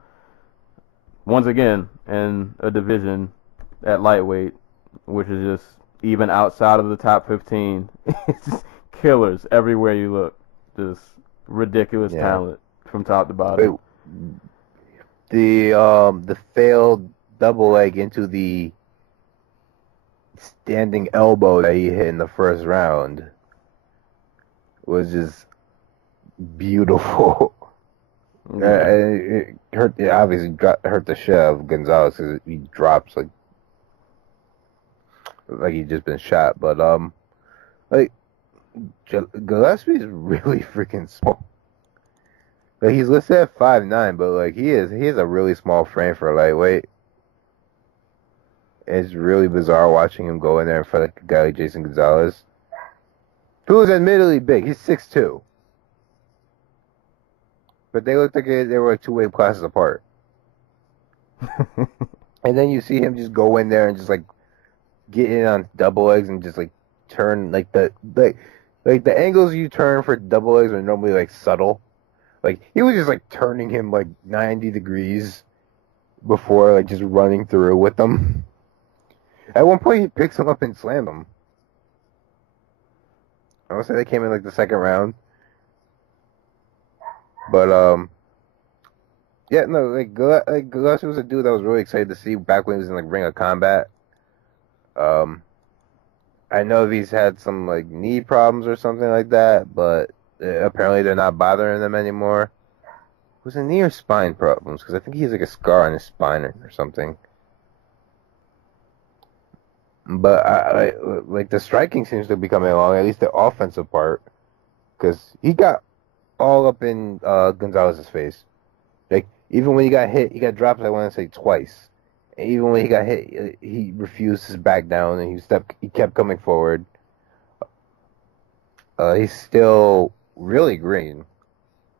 once again in a division at lightweight, which is just even outside of the top 15, it's just killers everywhere you look. Just ridiculous talent from top to bottom. The failed double leg into the standing elbow that he hit in the first round was just beautiful. It hurt. It obviously hurt the shit out of Gonzalez because he drops like he'd just been shot. But like Gillespie's really freaking small. Like he's listed at 5'9", but like he has a really small frame for a lightweight. It's really bizarre watching him go in there and fight like a guy like Jason Gonzalez, who is admittedly big. He's 6'2". But they looked like they were like 2 weight classes apart. And then you see him just go in there and just like get in on double legs and just like turn like the angles you turn for double legs are normally like subtle. Like he was just like turning him like 90 degrees before like just running through with them. At one point he picks him up and slammed him. I would say they came in like the second round. But Yeah, no, Golovkin was a dude that was really excited to see back when he was in like Ring of Combat. Um, I know he's had some like knee problems or something like that, but apparently they're not bothering them anymore. Was it knee or spine problems? Because I think he has like a scar on his spine or something. But like the striking seems to be coming along, at least the offensive part, because he got all up in Gonzalez's face. Like even when he got hit, he got dropped. I want to say twice. And even when he got hit, he refused to back down and he kept coming forward. He's still really green,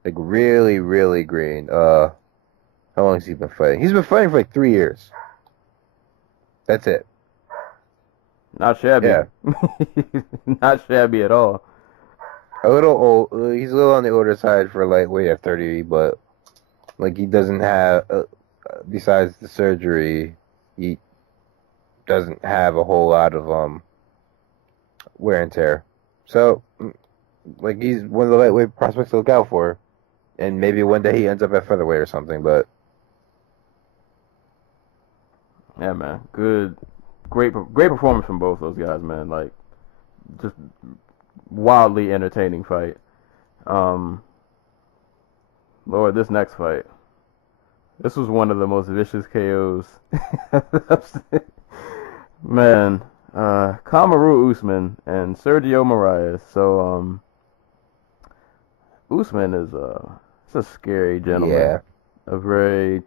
like really, really green. How long has he been fighting? He's been fighting for like 3 years. That's it. Not shabby. Yeah, Not shabby at all. a little old. He's a little on the older side for lightweight at 30, but like he doesn't have, besides the surgery, he doesn't have a whole lot of wear and tear. So like he's one of the lightweight prospects to look out for, and maybe one day he ends up at featherweight or something. But Yeah, man. Great performance from both those guys, man. Like, just wildly entertaining fight. Um, Lord, this next fight. This was one of the most vicious KOs. Man, Kamaru Usman and Sergio Moraes. So, Usman is it's a scary gentleman. yeah, A very,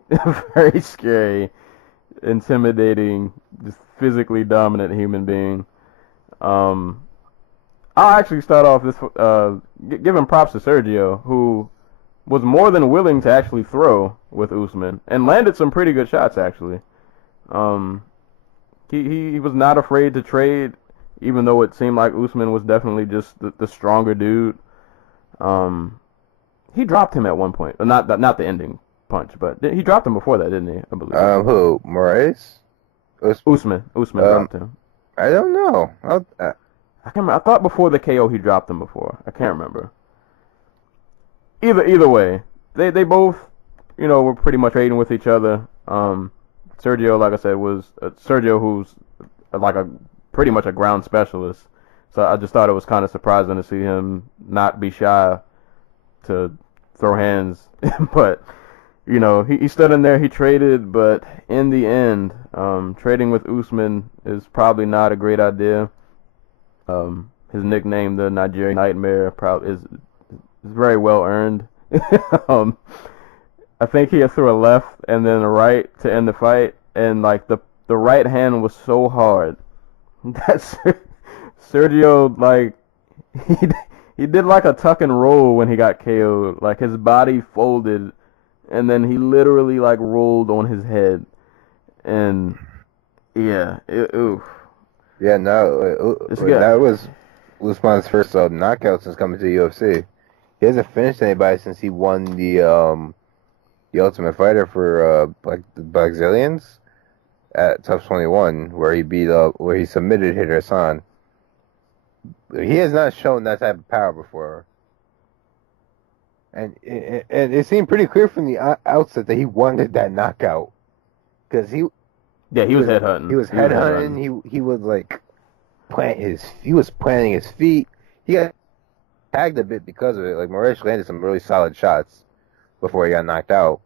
very scary, intimidating, just physically dominant human being. I'll actually start off this giving props to Sergio, who was more than willing to actually throw with Usman and landed some pretty good shots actually. Um, he was not afraid to trade, even though it seemed like Usman was definitely just the stronger dude. He dropped him at one point, not the ending punch, but he dropped him before that, didn't he? I believe. who Moraes? Usman dropped him. I don't know. I can't remember. I thought before the KO he dropped him before. I can't remember. Either way, they both, were pretty much trading with each other. Sergio, like I said, was Sergio, who's like a pretty much a ground specialist. So I just thought it was kind of surprising to see him not be shy to throw hands. But he stood in there, he traded, but in the end, trading with Usman is probably not a great idea. His nickname, the Nigerian Nightmare, probably is very well earned. I think he threw a left and then a right to end the fight, and like the right hand was so hard that Sergio, like, he did like a tuck and roll when he got KO'd. Like his body folded, and then he literally like rolled on his head, and yeah, oof. Yeah, no, that was Usman's first knockout since coming to the UFC. He hasn't finished anybody since he won the Ultimate Fighter for the Brazilians at Tough 21, where he submitted Hider Hassan. He has not shown that type of power before, and it seemed pretty clear from the outset that he wanted that knockout, because he was headhunting. He was headhunting. He was like he was planting his feet. He got tagged a bit because of it. Like Moraes landed some really solid shots before he got knocked out.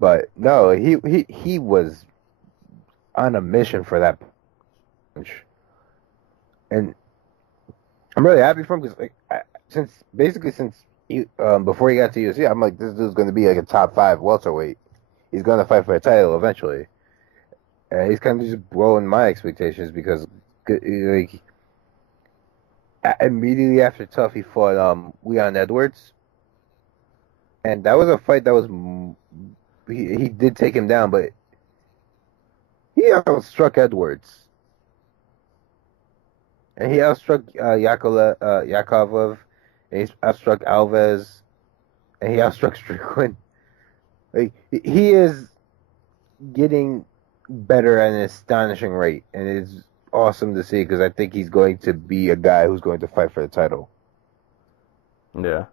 But no, he was on a mission for that punch, and I'm really happy for him because since before he got to UFC, I'm like, this dude's going to be like a top 5 welterweight. He's going to fight for a title eventually. And he's kind of just blowing my expectations because like immediately after Tough, he fought Leon Edwards, and that was a fight that was he did take him down, but he outstruck Edwards, and he outstruck Yakovlev, and he outstruck Alvarez, and he outstruck Strickland. Like he is getting better at an astonishing rate, and it's awesome to see because I think he's going to be a guy who's going to fight for the title. Yeah,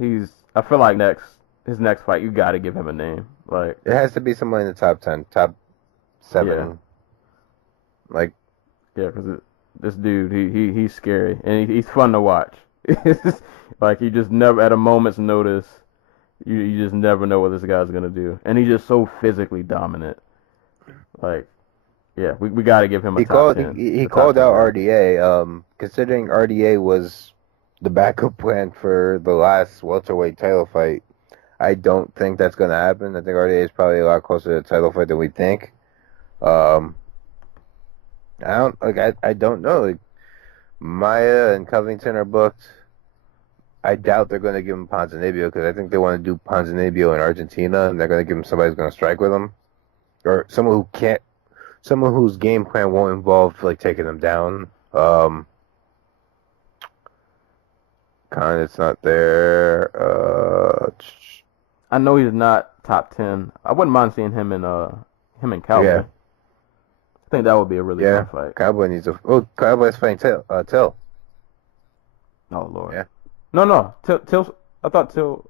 I feel like next his next fight, you got to give him a name. Like, it has to be someone in the top 10, top 7. Yeah. Like, yeah, because this dude, he's scary and he's fun to watch. Like, you just never, at a moment's notice, you just never know what this guy's gonna do, and he's just so physically dominant. Like, yeah, we got to give him a top 10. He A top called 10 out guy. RDA. Considering RDA was the backup plan for the last welterweight title fight, I don't think that's going to happen. I think RDA is probably a lot closer to the title fight than we think. I don't know. Like, Maya and Covington are booked. I doubt they're going to give him Ponzinibbio because I think they want to do Ponzinibbio in Argentina, and they're going to give him somebody who's going to strike with him, or someone whose game plan won't involve like taking them down. It's not there. I know he's not top 10. I wouldn't mind seeing him and Cowboy. Yeah. I think that would be a really fun fight. Cowboy needs a. Oh, Cowboy's fighting Till. Oh Lord. Yeah. No. Till. I thought Till.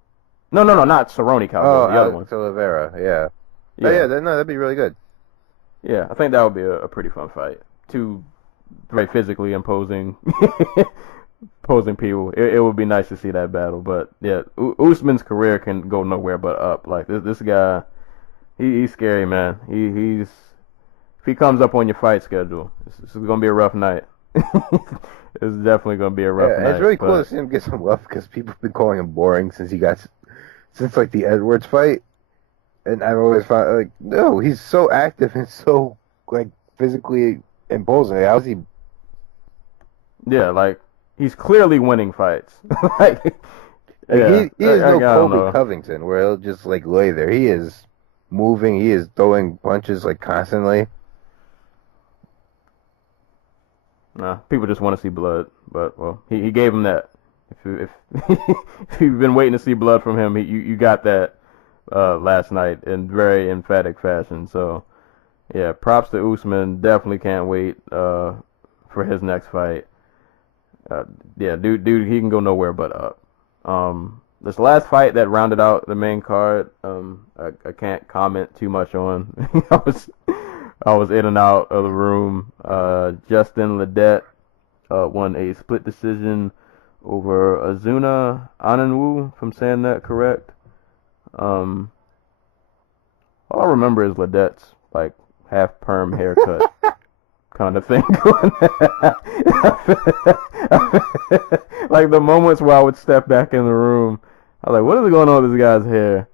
No, not Cerrone Cowboy. The other one. Oliveira. Yeah. Yeah. That'd be really good. Yeah, I think that would be a pretty fun fight. Two very physically imposing people. It would be nice to see that battle. But yeah, Usman's career can go nowhere but up. Like this guy, he's scary, man. He's if he comes up on your fight schedule, it's gonna be a rough night. It's definitely gonna be a rough night. It's really cool to see him get some love because people have been calling him boring since like the Edwards fight. And I've always found, like, no, he's so active and so, like, physically imposing. How's he? Yeah, like, he's clearly winning fights. Like, he is no Colby know. Covington, where he'll just, like, lay there. He is moving. He is throwing punches, like, constantly. Nah, people just want to see blood. But, well, he gave him that. If you've been waiting to see blood from him, you got that. Last night in very emphatic fashion. So, yeah, props to Usman. Definitely can't wait for his next fight. Yeah, dude, he can go nowhere but up. This last fight that rounded out the main card, I can't comment too much on. I was in and out of the room. Justin Ledet won a split decision over Azuna Ananwu, if I'm saying that correct. All I remember is Ledette's like half perm haircut kind of thing going. Like the moments where I would step back in the room, I was like, "What is going on with this guy's hair?"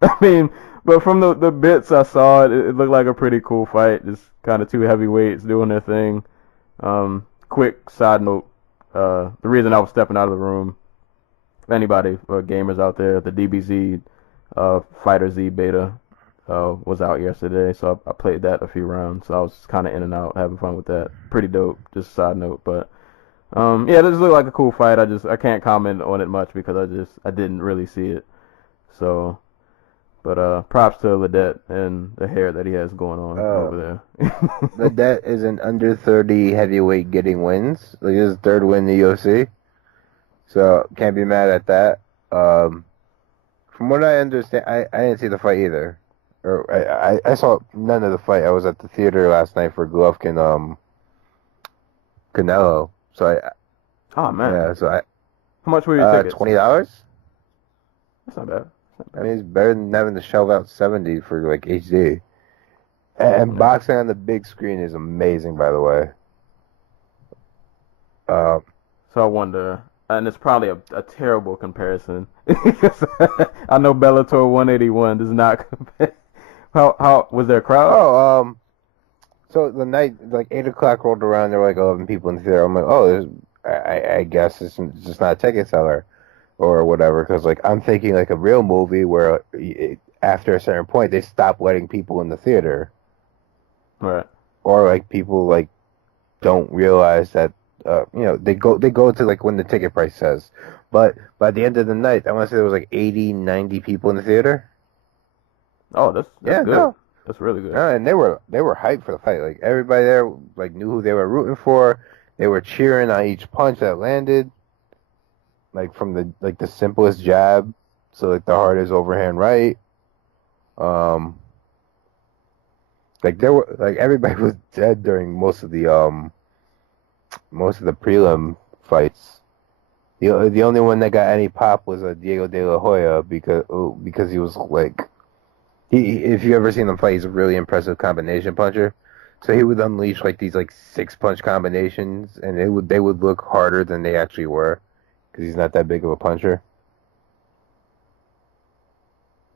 I mean, but from the bits I saw, it looked like a pretty cool fight. Just kind of two heavyweights doing their thing. Quick side note: the reason I was stepping out of the room. If anybody, gamers out there, the DBZ Fighter Z beta was out yesterday, so I played that a few rounds. So I was kind of in and out, having fun with that. Pretty dope, just a side note. But yeah, this looked like a cool fight. I can't comment on it much because I didn't really see it. So, but props to Ledet and the hair that he has going on over there. Ledet is an under 30 heavyweight getting wins. Like his third win in the UFC. So, can't be mad at that. From what I understand, I didn't see the fight either. Or I saw none of the fight. I was at the theater last night for Golovkin, Canelo. So oh, man. Yeah, so how much were your tickets? $20? That's not bad. I mean, it's better than having to shell out $70 for, like, HD. And boxing on the big screen is amazing, by the way. So I wonder... And it's probably a terrible comparison. I know Bellator 181 does not compare. How was there a crowd? So the night, like 8 o'clock rolled around, there were like 11 people in the theater. I'm like, I guess it's just not a ticket seller or whatever. Because like I'm thinking like a real movie where after a certain point they stop letting people in the theater, right? Or like people like don't realize that. They go to like when the ticket price says, but by the end of the night, I want to say there was like 80, 90 people in the theater. Oh, that's good. No. That's really good. And they were hyped for the fight. Like everybody there like knew who they were rooting for. They were cheering on each punch that landed. like from the simplest jab, so like the hardest overhand right. Like there were like everybody was dead during most of the prelim fights. The only one that got any pop was Diego De La Hoya because he was like if you ever seen him fight, he's a really impressive combination puncher. So he would unleash like these like 6-punch combinations, and they would look harder than they actually were because he's not that big of a puncher.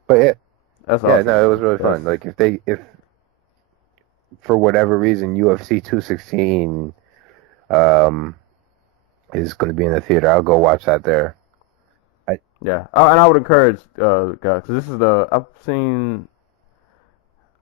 But That's yeah, awesome. no, it was really fun. Like if for whatever reason UFC 216 is going to be in the theater, I'll go watch that there. Yeah, and I would encourage guys, because this is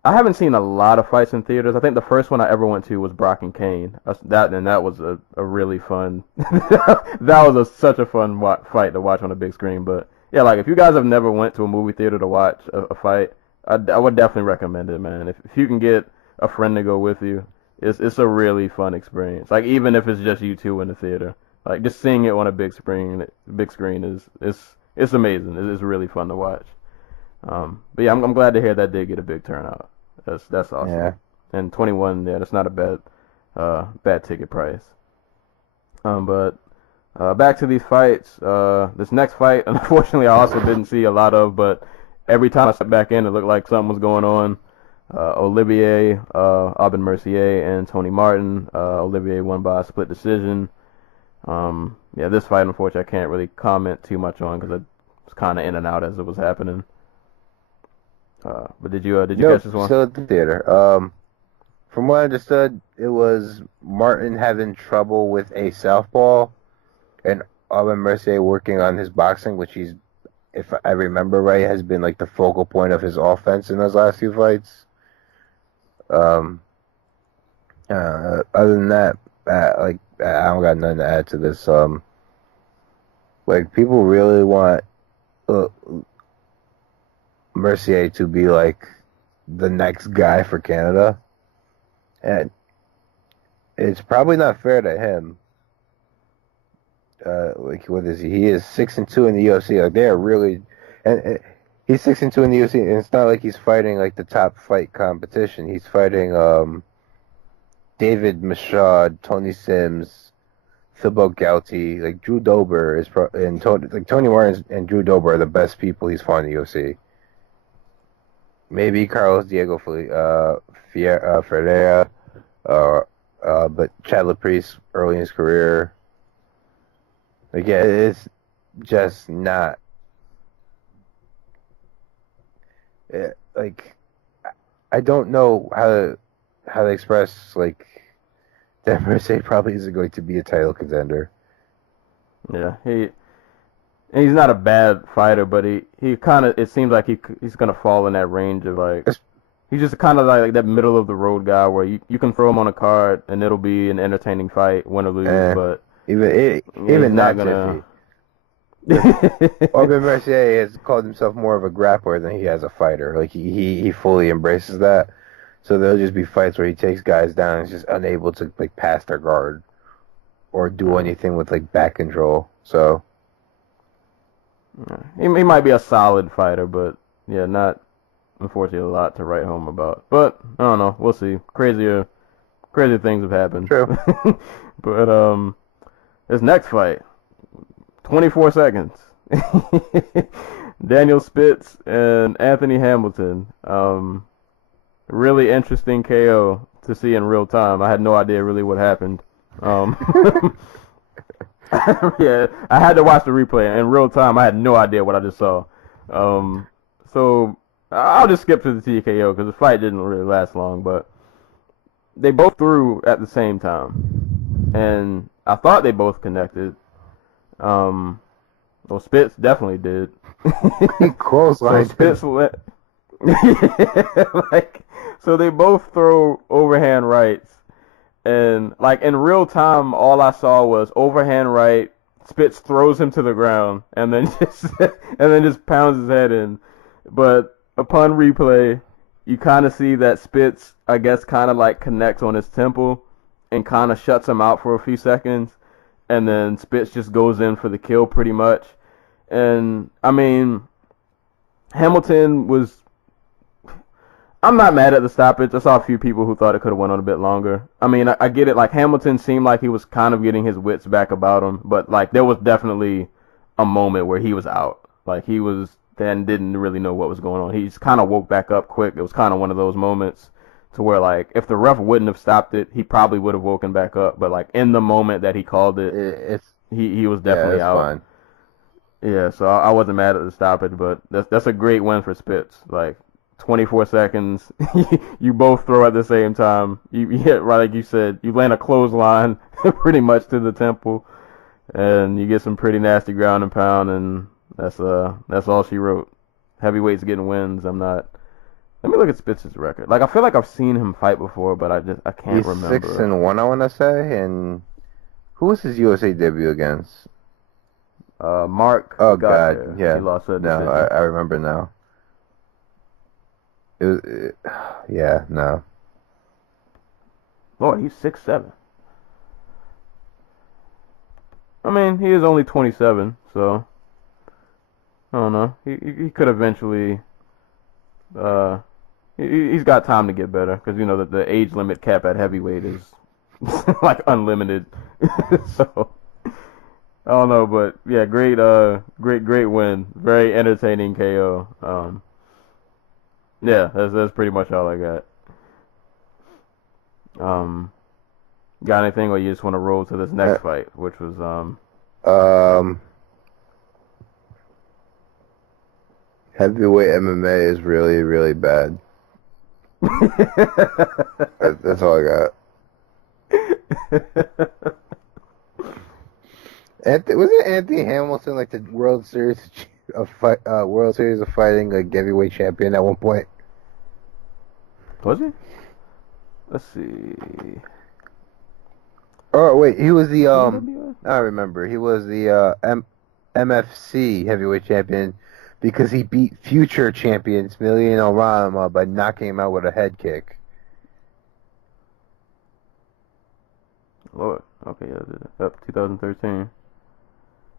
I haven't seen a lot of fights in theaters. I think the first one I ever went to was Brock and Kane. That was a really fun. That was such a fun fight to watch on a big screen. But yeah, like if you guys have never went to a movie theater to watch a fight, I would definitely recommend it, man. If you can get a friend to go with you, it's a really fun experience. Like even if it's just you two in the theater, like just seeing it on a big screen is it's amazing. It's really fun to watch. But yeah, I'm glad to hear that did get a big turnout. That's awesome. Yeah. And 21, yeah, that's not a bad ticket price. But back to these fights. This next fight, unfortunately, I also didn't see a lot of, but every time I stepped back in, it looked like something was going on. Olivier, Aubin Mercier, and Tony Martin. Olivier won by a split decision. Yeah, this fight, unfortunately, I can't really comment too much on because it was kind of in and out as it was happening. But did you catch this one? Still at the theater. From what I understood, it was Martin having trouble with a southpaw, and Aubin Mercier working on his boxing, which he's, if I remember right, has been like the focal point of his offense in those last few fights. Other than that, like I don't got nothing to add to this. Like people really want Mercier to be like the next guy for Canada, and it's probably not fair to him. Like what is he? He is 6-2 in the UFC. Like they are really, and he's 6-2 in the UFC, and it's not like he's fighting like the top fight competition. He's fighting David Michaud, Tony Sims, Thibaut Gouti, like Drew Dober and Tony Martin and Drew Dober are the best people he's fought in the UFC. Maybe Carlos Diego Ferreira, but Chad Laprise early in his career. Like, yeah, it's just not. Like, I don't know how to express like that Mercier probably isn't going to be a title contender. Yeah, he's not a bad fighter, but he kind of, it seems like he's gonna fall in that range of like, he's just kind of like that middle of the road guy where you can throw him on a card and it'll be an entertaining fight, win or lose, but even not gonna. Aubin Mercier has called himself more of a grappler than he has a fighter. Like he fully embraces that. So there'll just be fights where he takes guys down and is just unable to like pass their guard or do anything with like back control. So he might be a solid fighter, but yeah, not unfortunately a lot to write home about. But I don't know, we'll see. Crazier things have happened. True. But this next fight, 24 seconds. Daniel Spitz and Anthony Hamilton. Really interesting KO to see in real time. I had no idea really what happened. Yeah, I had to watch the replay in real time. I had no idea what I just saw. So I'll just skip to the TKO because the fight didn't really last long. But they both threw at the same time, and I thought they both connected. Well, Spitz definitely did. Close line. So Spitz so they both throw overhand rights, and like in real time, all I saw was overhand right. Spitz throws him to the ground, and then just pounds his head in. But upon replay, you kind of see that Spitz, I guess, kind of like connects on his temple and kind of shuts him out for a few seconds. and then Spitz just goes in for the kill pretty much. And I mean, Hamilton was. I'm not mad at the stoppage. I saw a few people who thought it could have went on a bit longer. I mean, I get it. Like, Hamilton seemed like he was kind of getting his wits back about him, but like there was definitely a moment where he was out. Like, he was then didn't really know what was going on. He just kind of woke back up quick. It was kind of one of those moments to where, like, if the ref wouldn't have stopped it, he probably would have woken back up. But like in the moment that he called it, he was definitely out. Fine. Yeah, so I wasn't mad at the stoppage, but that's a great win for Spitz. Like, 24 seconds, you both throw at the same time. You hit, right, like you said, you land a clothesline pretty much to the temple, and you get some pretty nasty ground and pound, and that's all she wrote. Heavyweights getting wins. I'm not. Let me look at Spitz's record. Like, I feel like I've seen him fight before, but I can't remember. He's 6-1, I want to say, and who was his USA debut against? Mark. Oh God, there. yeah. He lost that no, decision. I remember now. Yeah, no. Lord, he's 6'7". I mean, he is only 27, so I don't know. He could eventually. He's got time to get better because you know that the age limit cap at heavyweight is like unlimited. So I don't know, but yeah, great win. Very entertaining KO. Yeah, that's pretty much all I got. Got anything, or you just want to roll to this next fight, which was heavyweight MMA is really, really bad. That's all I got. Wasn't Anthony Hamilton like the World Series of Fighting like heavyweight champion at one point? Was he? Let's see. Oh wait, he was the I remember he was the MFC heavyweight champion because he beat future champions Emiliano Rama by knocking him out with a head kick. Lord, okay, yeah, up 2013.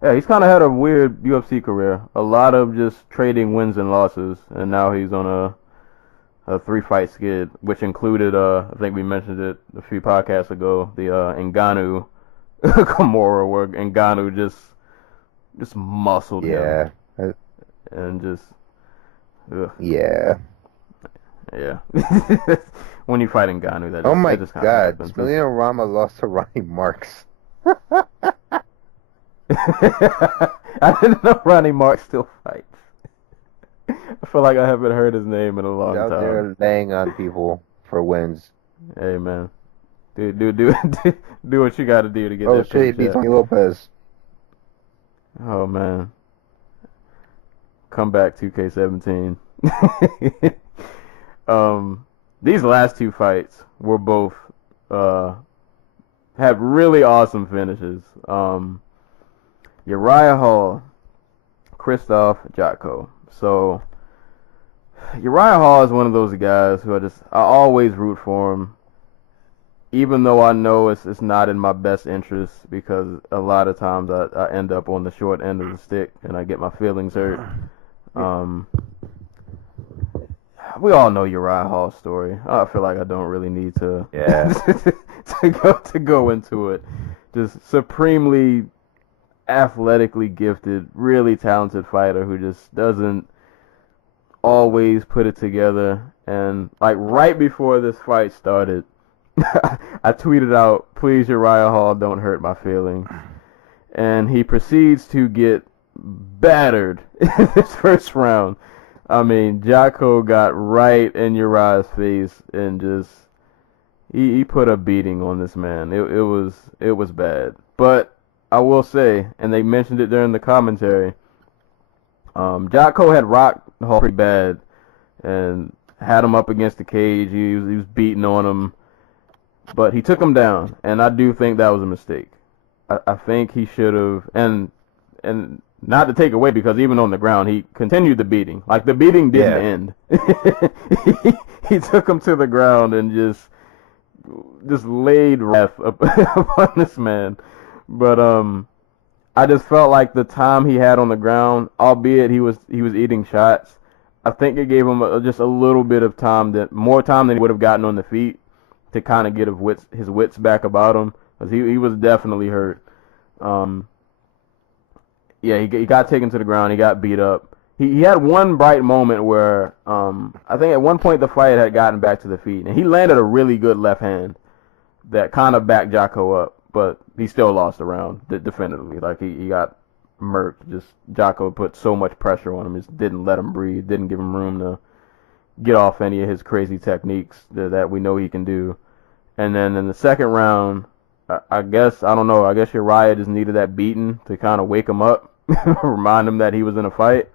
Yeah, he's kind of had a weird UFC career. A lot of just trading wins and losses, and now he's on a 3-fight skid, which included, I think we mentioned it a few podcasts ago, the Ngannou Kimura, where Ngannou just muscled him. Yeah. And just, ugh. Yeah. Yeah. When you fight Ngannou, that just, oh my that just God, Emiliano Rama lost to Ronnie Marks. I didn't know Ronnie Marks still fights. I feel like I haven't heard his name in a long He's time. out there laying on people for wins. Hey man, do what you got to do to get Oh that shit, he paycheck. beat Tony Lopez. Oh man, come back 2K17. These last two fights were both have really awesome finishes. Uriah Hall, Krzysztof Jotko. So Uriah Hall is one of those guys who I always root for him, even though I know it's not in my best interest because a lot of times I end up on the short end of the stick and I get my feelings hurt. We all know Uriah Hall's story. I feel like I don't really need to to go into it. Just supremely athletically gifted, really talented fighter who just doesn't always put it together. And like right before this fight started, I tweeted out, "Please Uriah Hall, don't hurt my feelings." And he proceeds to get battered in this first round. I mean, Jocko got right in Uriah's face and just he put a beating on this man. It was bad. But I will say, and they mentioned it during the commentary, Jocko had rocked Hall pretty bad and had him up against the cage. He was beating on him, but he took him down, and I do think that was a mistake. I think he should have, and not to take away, because even on the ground, he continued the beating. Like, the beating didn't end. He took him to the ground and just laid wrath upon this man. But I just felt like the time he had on the ground, albeit he was eating shots, I think it gave him just a little bit of time, more time than he would have gotten on the feet to kind of get his wits back about him, because he was definitely hurt. Um, yeah, he got taken to the ground. He got beat up. He had one bright moment where I think at one point the fight had gotten back to the feet, and he landed a really good left hand that kind of backed Jocko up, but he still lost the round definitively. Like he got murked. Just Jocko put so much pressure on him, just didn't let him breathe, didn't give him room to get off any of his crazy techniques that we know he can do. And then in the second round, I guess, I don't know, I guess Uriah just needed that beating to kind of wake him up, remind him that he was in a fight.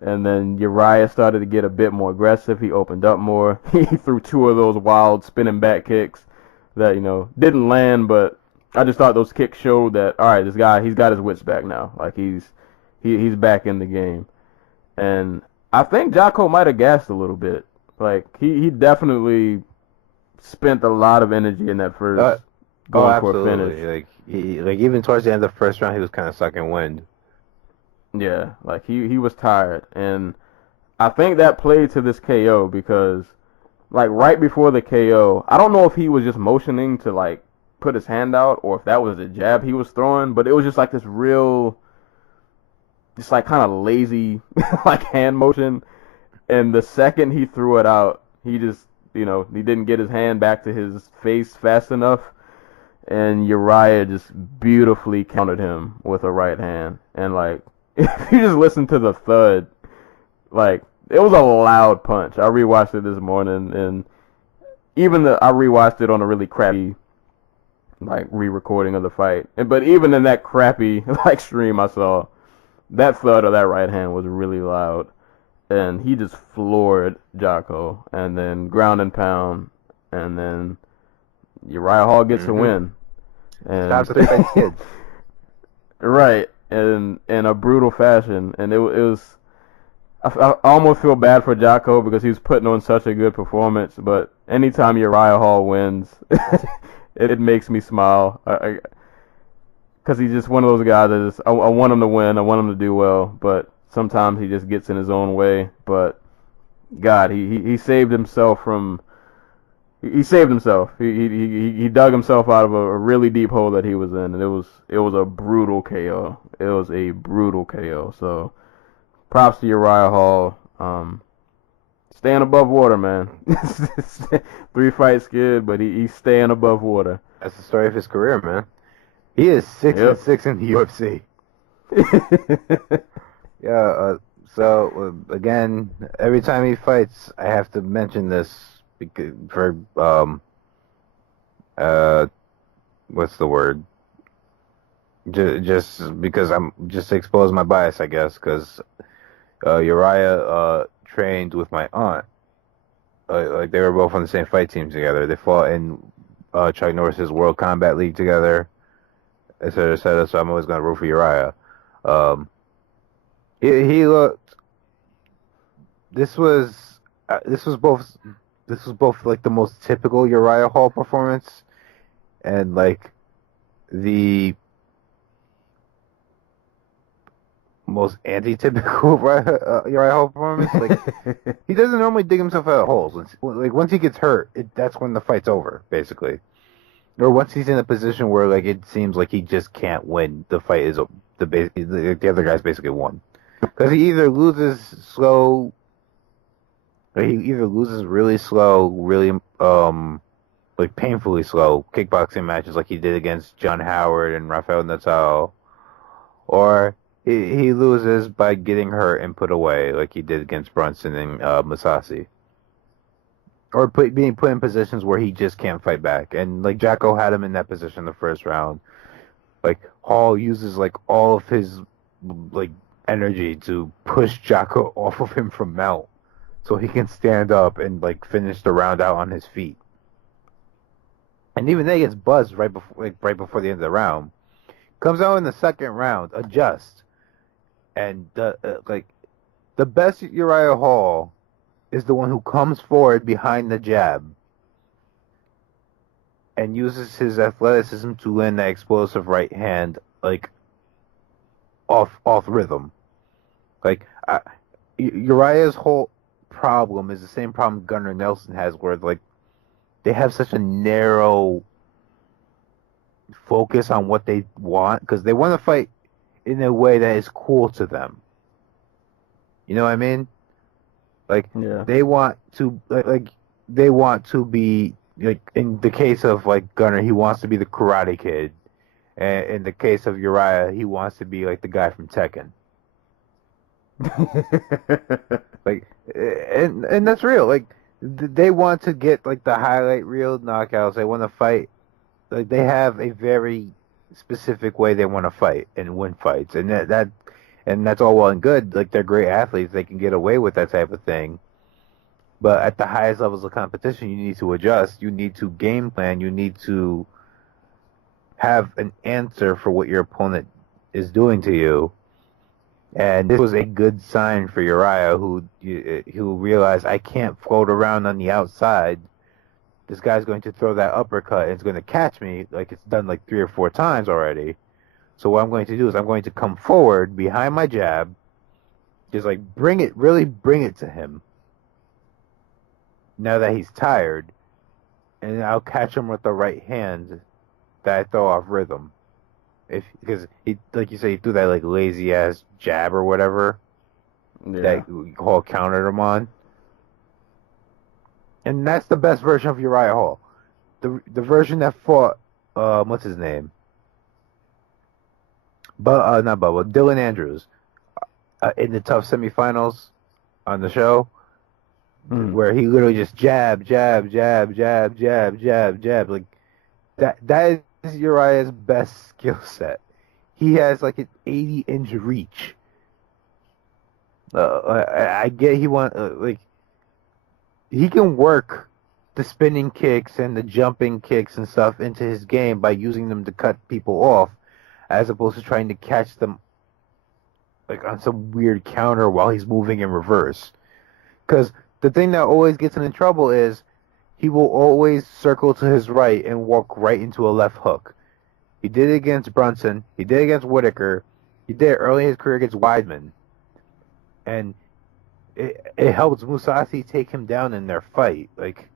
And then Uriah started to get a bit more aggressive. He opened up more. He threw two of those wild spinning back kicks that, didn't land, but I just thought those kicks showed that, all right, this guy, he's got his wits back now. Like, he's back in the game. And I think Jocko might have gassed a little bit. Like, he definitely spent a lot of energy in that first going for a finish. Like even towards the end of the first round, he was kind of sucking wind. Yeah, like he was tired, and I think that played to this KO because, like, right before the KO, I don't know if he was just motioning to like put his hand out or if that was a jab he was throwing, but it was just like this real, just like kind of lazy like hand motion, and the second he threw it out, he just he didn't get his hand back to his face fast enough, and Uriah just beautifully countered him with a right hand, and like. If you just listen to the thud, like, it was a loud punch. I rewatched it this morning, and I rewatched it on a really crappy, like, re-recording of the fight. But even in that crappy, like, stream I saw, that thud of that right hand was really loud. And he just floored Jocko, and then ground and pound, and then Uriah Hall gets a win. And Stops the fight kids. Right. In a brutal fashion, and it was. I almost feel bad for Jocko because he was putting on such a good performance. But anytime Uriah Hall wins, it makes me smile. Because he's just one of those guys that I want him to win. I want him to do well. But sometimes he just gets in his own way. But God, he saved himself from. He saved himself. He dug himself out of a really deep hole that he was in, and it was a brutal KO. It was a brutal KO. So, props to Uriah Hall. Staying above water, man. 3-fight skid, but he's staying above water. That's the story of his career, man. He is 6-6 in the UFC. Yeah. So again, every time he fights, I have to mention this. For what's the word? Just because I'm just to expose my bias, I guess, because Uriah trained with my aunt. Like they were both on the same fight team together. They fought in Chuck Norris's World Combat League together, etc., etc. So I'm always gonna root for Uriah. He looked. This was both like the most typical Uriah Hall performance and like the most anti-typical Uriah Hall performance. Like he doesn't normally dig himself out of holes. Once he gets hurt, that's when the fight's over, basically. Or once he's in a position where like it seems like he just can't win, the fight is the other guy's basically won because he either loses slow. He either loses really slow, really like painfully slow kickboxing matches like he did against John Howard and Rafael Natal, or he loses by getting hurt and put away like he did against Brunson and Masasi, or being put in positions where he just can't fight back. And like Jocko had him in that position in the first round. Like Hall uses like all of his like energy to push Jocko off of him from mount, so he can stand up and like finish the round out on his feet. And even then he gets buzzed right before the end of the round. Comes out in the second round, adjusts, and the best Uriah Hall is the one who comes forward behind the jab and uses his athleticism to land that explosive right hand, like off rhythm. Like Uriah's whole problem is the same problem Gunnar Nelson has, where like they have such a narrow focus on what they want because they want to fight in a way that is cool to them. You know what I mean? Like Yeah. they want to they want to be like in the case of like Gunnar, he wants to be the Karate Kid, and in the case of Uriah, he wants to be like the guy from Tekken. Like, and that's real. Like they want to get like the highlight reel knockouts. They want to fight. Like they have a very specific way they want to fight and win fights, and that's all well and good. Like they're great athletes, they can get away with that type of thing. But at the highest levels of competition, you need to adjust. You need to game plan. You need to have an answer for what your opponent is doing to you. And this was a good sign for Uriah, who realized I can't float around on the outside. This guy's going to throw that uppercut and it's going to catch me like it's done like 3 or 4 times already. So what I'm going to do is I'm going to come forward behind my jab, just like really bring it to him. Now that he's tired, and I'll catch him with the right hand that I throw off rhythm. Because he, like you say, he threw that like lazy ass jab or whatever that Hall countered him on. And that's the best version of Uriah Hall. The version that fought what's his name? But not Bubba, Dylan Andrews in the tough semifinals on the show, where he literally just jab, like that is Uriah's best skill set. He has like an 80-inch reach. I get he like he can work the spinning kicks and the jumping kicks and stuff into his game by using them to cut people off, as opposed to trying to catch them like on some weird counter while he's moving in reverse. Because the thing that always gets him in trouble is he will always circle to his right and walk right into a left hook. He did it against Brunson. He did it against Whitaker. He did it early in his career against Weidman. And it helps Mousasi take him down in their fight. Like,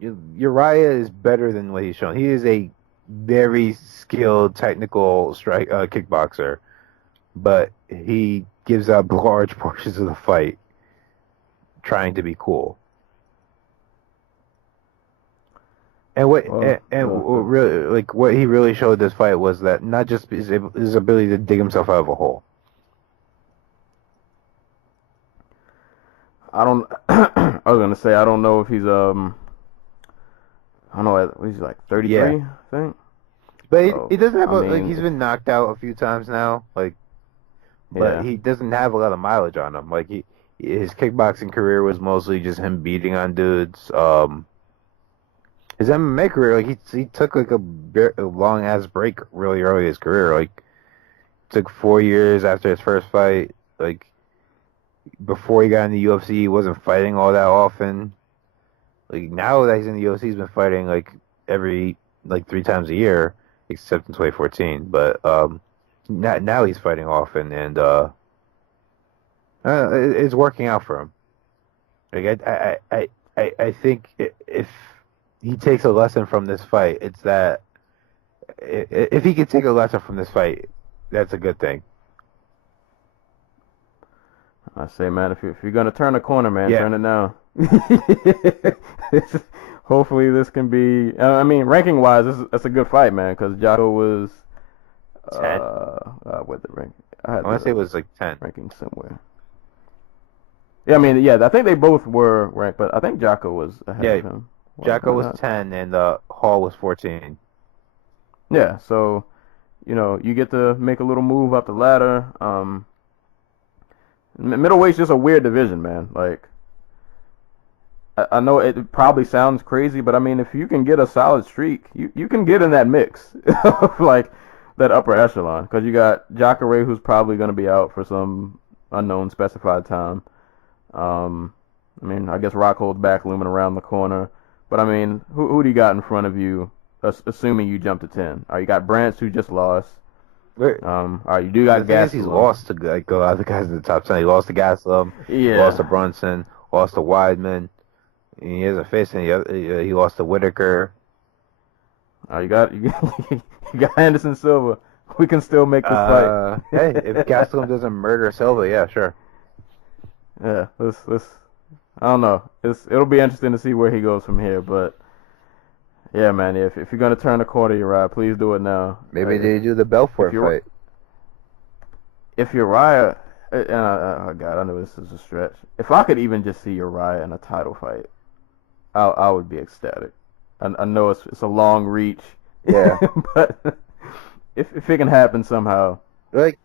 Uriah is better than what he's shown. He is a very skilled, technical kickboxer, but he gives up large portions of the fight trying to be cool. And what really, like, what he really showed this fight was that not just his ability to dig himself out of a hole. I was gonna say I don't know if he's I don't know, he's like 33, I think. But he doesn't have like he's been knocked out a few times now, like, but he doesn't have a lot of mileage on him. Like his kickboxing career was mostly just him beating on dudes. His MMA career, like he took like a long ass break really early in his career. Like took 4 years after his first fight. Like before he got in the UFC, he wasn't fighting all that often. Like now that he's in the UFC, he's been fighting like every 3 times a year, except in 2014. But now he's fighting often, and it's working out for him. Like I think if he takes a lesson from this fight, it's that if he can take a lesson from this fight, that's a good thing. I say, man, if you're gonna turn a corner, man, turn it now. Hopefully, this can be. I mean, ranking wise, that's a good fight, man. Because Jocko was 10. What the rank? I want to say it was like 10. Ranking somewhere. Yeah, I mean, I think they both were ranked, but I think Jocko was ahead of him. Jocko was 10 and Hall was 14. Yeah, so you get to make a little move up the ladder. Middleweight's just a weird division, man. Like, I know it probably sounds crazy, but I mean, if you can get a solid streak, you can get in that mix of like that upper echelon. Because you got Jacare, who's probably going to be out for some unknown specified time. I mean, I guess Rockhold's back looming around the corner. But I mean, who do you got in front of you, assuming you jump to 10? You got Brants, who just lost. Wait, You do got the thing is, he's Gastelum. lost to like a lot of the guys in the top 10. He lost to Gastelum, lost to Yeah. Brunson, lost to Weidman. And he hasn't faced any other. He lost to Whitaker. You got Anderson Silva. We can still make this fight. Hey, if Gastelum doesn't murder Silva, yeah, sure. Yeah, let's. I don't know. It'll be interesting to see where he goes from here. But yeah, man, if you're gonna turn the corner, Uriah, please do it now. Maybe they do the Belfort fight. If Uriah, oh God, I know this is a stretch. If I could even just see Uriah in a title fight, I would be ecstatic. I know it's a long reach. Yeah. But if it can happen somehow, Like,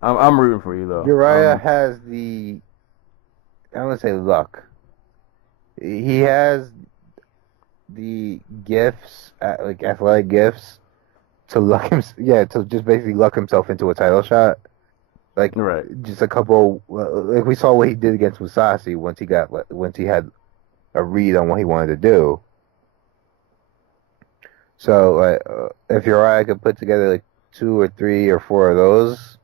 I'm rooting for you though. Uriah has the, I don't want to say luck. He has the gifts, like athletic gifts, to to just basically luck himself into a title shot. Like, right. Just a couple, like we saw what he did against Musasi once he had a read on what he wanted to do. So, like, if Uriah could put together like 2 or 3 or 4 of those,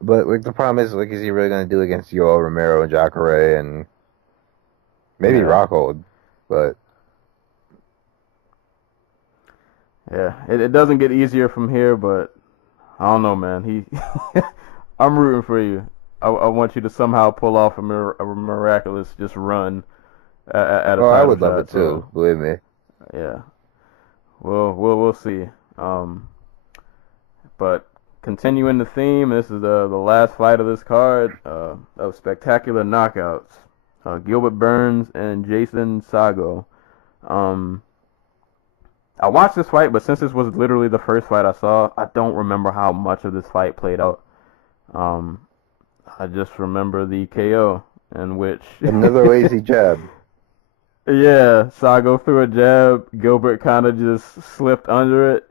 but like the problem is, like, is he really going to do against Yoel Romero and Jacare and maybe Rockhold? But yeah, it doesn't get easier from here, but I don't know, man. I'm rooting for you. I want you to somehow pull off a miraculous just run at a title I would love shot, it too. Believe me. Yeah. Well, we'll see. But continuing the theme, this is the last fight of this card of spectacular knockouts. Gilbert Burns and Jason Sago. I watched this fight, but since this was literally the first fight I saw, I don't remember how much of this fight played out. I just remember the KO in which another lazy jab. Yeah, Sago threw a jab. Gilbert kind of just slipped under it,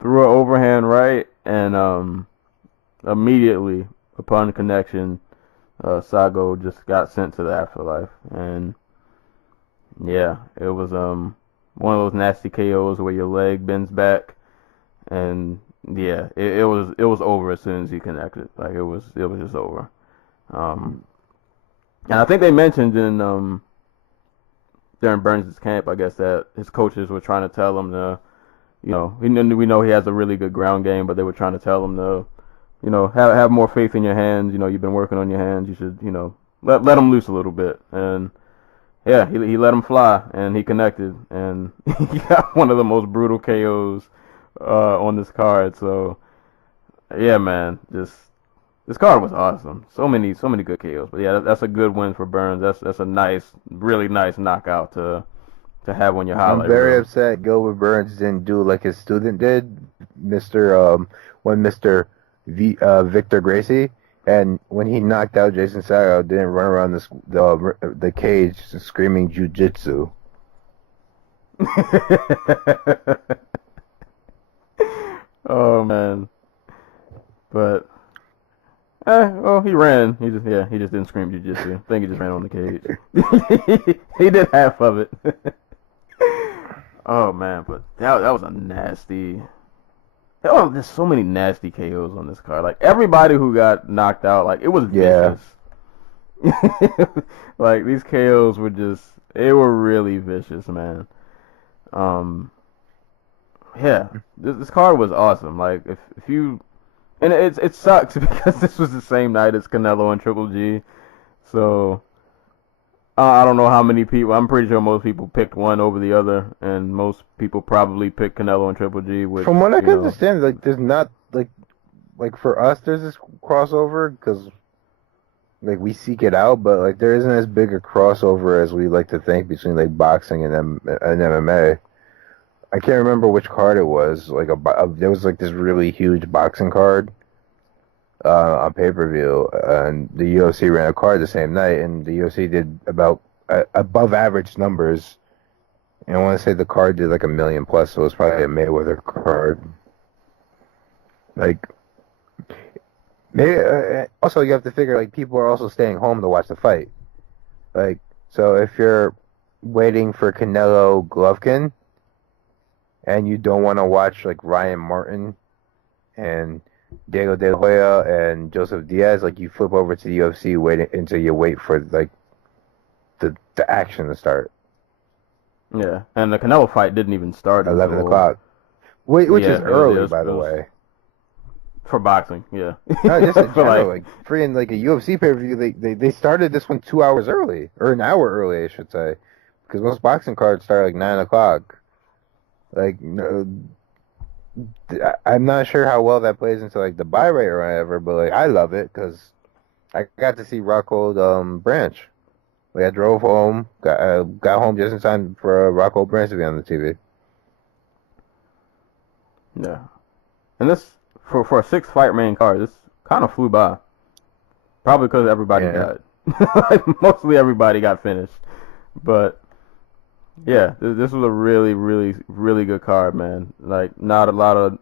threw an overhand right, and immediately upon connection, Sago just got sent to the afterlife. And yeah, it was one of those nasty KOs where your leg bends back, and yeah, it was over as soon as he connected. Like it was just over. And I think they mentioned in during Burns' camp, I guess, that his coaches were trying to tell him to, we know he has a really good ground game, but they were trying to tell him to, have more faith in your hands. You've been working on your hands. You should, let him loose a little bit. And yeah, he let him fly, and he connected, and he got one of the most brutal KOs on this card. So yeah, man, this card was awesome. So many good KOs. But yeah, that's a good win for Burns. That's a really nice knockout to have on your highlight. I'm very upset Gilbert Burns didn't do like his student did, Mr. Victor Gracie, and when he knocked out Jason Sago, didn't run around the cage screaming jiu-jitsu. Oh man, but. Well, he ran. He just didn't scream jiu-jitsu. I think he just ran on the cage. He did half of it. Oh man, but that was a nasty. Oh, there's so many nasty KOs on this card. Like everybody who got knocked out, like it was vicious. Like these KOs they were really vicious, man. Yeah, this card was awesome. Like if you. And it sucks because this was the same night as Canelo and Triple G. So, I don't know how many people. I'm pretty sure most people picked one over the other. And most people probably picked Canelo and Triple G. Which, from what I can understand, like, there's not, like for us, there's this crossover because, like, we seek it out. But, like, there isn't as big a crossover as we like to think between, like, boxing and MMA. I can't remember which card it was. Like there was like this really huge boxing card on pay-per-view, and the UFC ran a card the same night, and the UFC did about above average numbers. And I want to say the card did like 1 million plus, so it was probably a Mayweather card. Like, maybe also you have to figure like people are also staying home to watch the fight. Like, so if you're waiting for Canelo Golovkin, and you don't want to watch like Ryan Martin and Diego De La Hoya and Joseph Diaz, like you flip over to the UFC until you wait for like the action to start. Yeah, and the Canelo fight didn't even start 11 until o'clock. Which yeah, is early, it was, by the way. for boxing. Yeah, No, just in For, general, like freaking like a UFC pay-per-view, they started this one 2 hours early, or an hour early, I should say, because most boxing cards start like 9 o'clock. Like, no, I'm not sure how well that plays into like the buy rate or whatever, but like I love it because I got to see Rockhold Branch. Like I drove home, got home just in time for Rockhold Branch to be on the TV. yeah, and this for a 6-fight main card, this kind of flew by. Probably because everybody Yeah. got mostly everybody got finished, but. Yeah, this was a really, really, really good card, man. Like, not a lot of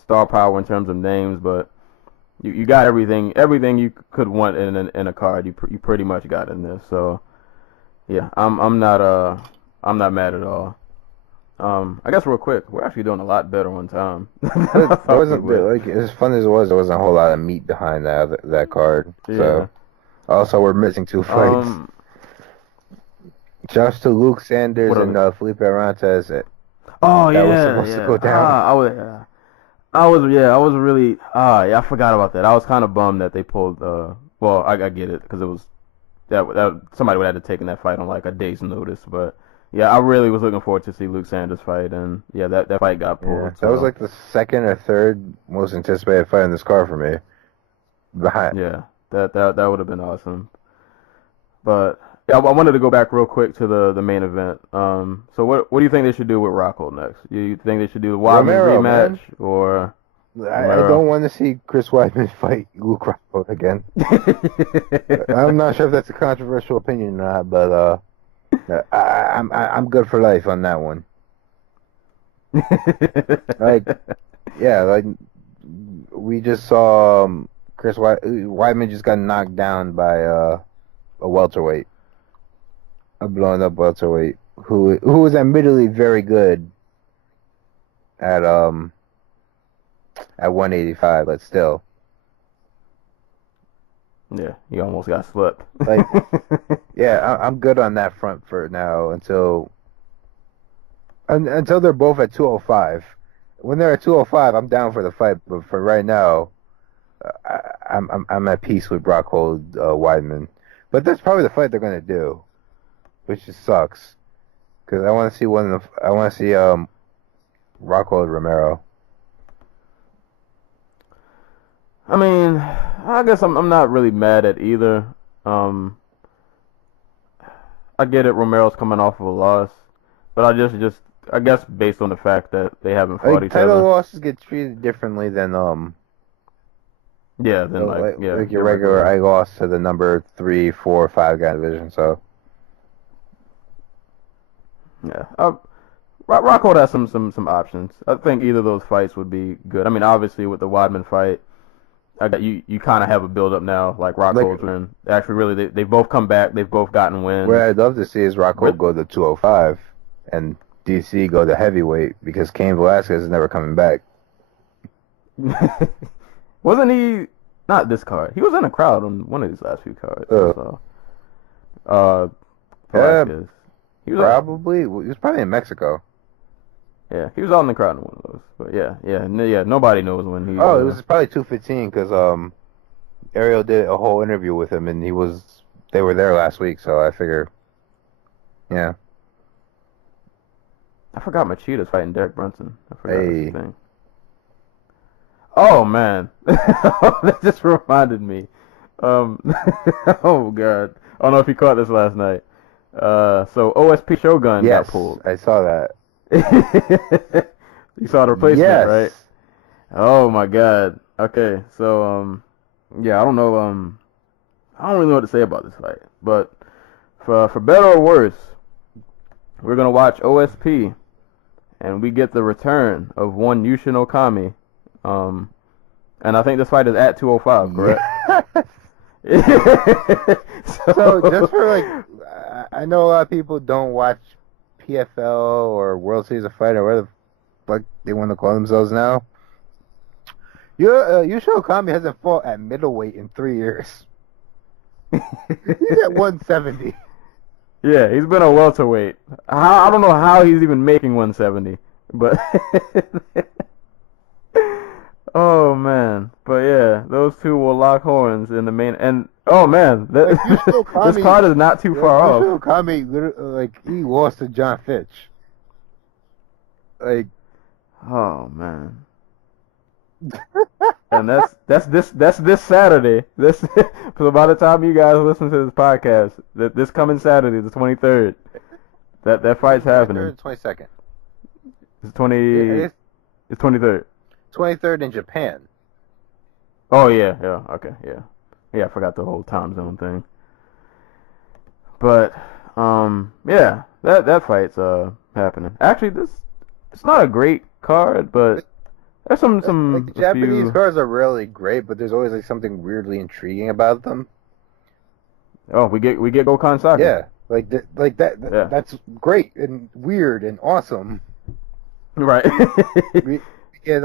star power in terms of names, but you got everything you could want in a card. You pretty much got in this. So, yeah, I'm not mad at all. I guess real quick, we're actually doing a lot better on time. There wasn't like as fun as it was. There wasn't a whole lot of meat behind that card. Yeah. So also we're missing 2 fights. Shouts to Luke Sanders and Felipe Arantes. Oh that yeah, was supposed to go down. I was really I forgot about that. I was kind of bummed that they pulled. Well, I get it because it was that somebody would have to taken that fight on like a day's notice. But yeah, I really was looking forward to see Luke Sanders fight, and yeah, that fight got pulled. Yeah, that was like the second or third most anticipated fight in this card for me. Yeah, that would have been awesome. But yeah, I wanted to go back real quick to the main event. So what do you think they should do with Rockhold next? You think they should do the Weidman rematch, man. or I don't want to see Chris Weidman fight Luke Rockhold again. I'm not sure if that's a controversial opinion or not, but I'm good for life on that one. Like, yeah, like we just saw Chris Weidman just got knocked down by a welterweight, a blown up welterweight who was admittedly very good at 185, but still. Yeah, he almost got swept. Like, yeah, I'm good on that front for now until they're both at 205. When they're at 205, I'm down for the fight, but for right now, I'm at peace with Rockhold Weidman. But that's probably the fight they're gonna do, which just sucks, because I want to see Rockhold Romero. I mean, I guess I'm not really mad at either. I get it, Romero's coming off of a loss, but I guess based on the fact that they haven't fought each other. Title losses get treated differently than yeah, than like your regular I lost to the number 3, 4, 5 guy division. So yeah, Rockhold has some options. I think either of those fights would be good. I mean, obviously with the Weidman fight, you kind of have a build up now. Like Rockhold's win. Actually, really, they've both come back. They've both gotten wins. What I'd love to see is Rockhold go to 205 and DC go to heavyweight, because Cain Velasquez is never coming back. Wasn't he? Not this card. He was in a crowd on one of these last few cards. Velasquez. He was probably in Mexico. Yeah, he was out in the crowd in one of those. But yeah. Nobody knows when he. Oh, it was probably 215 because Ariel did a whole interview with him, and they were there last week, so I figure, yeah. I forgot Machida's fighting Derek Brunson. I forgot that's the thing. Oh man, that just reminded me. Oh god, I don't know if you caught this last night. So OSP Shogun got pulled. I saw that. You saw the replacement, right? Oh my god. Okay, so yeah, I don't know. I don't really know what to say about this fight, but for better or worse, we're gonna watch OSP, and we get the return of one Yushin Okami. And I think this fight is at 205, correct? So just for like, I know a lot of people don't watch PFL or World Series of Fight or whatever the fuck they want to call themselves now. Yusho Okami hasn't fought at middleweight in 3 years. He's at 170. Yeah, he's been a welterweight. I don't know how he's even making 170, but oh man, but yeah, those two will lock horns in the main. And oh man, Like, Yusho this Okami- card is not too far off. Yusho Okami, like, he lost to John Fitch. Like, Oh man. And that's this Saturday. So by the time you guys listen to this podcast, this coming Saturday, the 23rd, that fight's happening. 22nd. It's 23rd. 23rd in Japan. Oh yeah, okay, yeah. I forgot the whole time zone thing. But yeah, that fight's happening. Actually, it's not a great card, but there's some Like, the Japanese cards are really great, but there's always like something weirdly intriguing about them. Oh, we get Gokhan Saki. Yeah, that Yeah. that's great and weird and awesome. Right. We get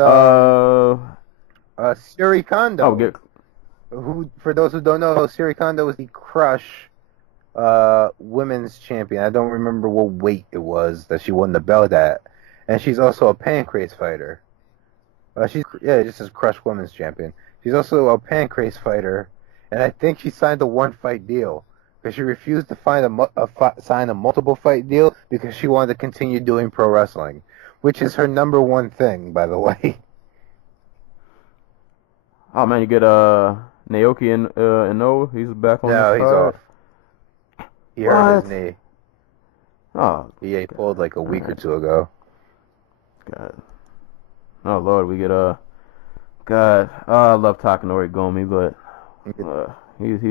Siri Kondo. Oh, get. Who, for those who don't know, Siri Kondo was the Crush women's champion. I don't remember what weight it was that she won the belt at, and she's also a pancrase fighter. She's just as Crush women's champion. She's also a pancrase fighter, and I think she signed a one-fight deal because she refused to sign a multiple fight deal because she wanted to continue doing pro wrestling, which is her number one thing, by the way. Oh man, you get Naoki and Inoue. He's back on. No, the he's card. off. He hurt his What? knee. Oh He pulled like a week or two ago. God. Oh Lord, we get God. I love Takanori Gomi, but he's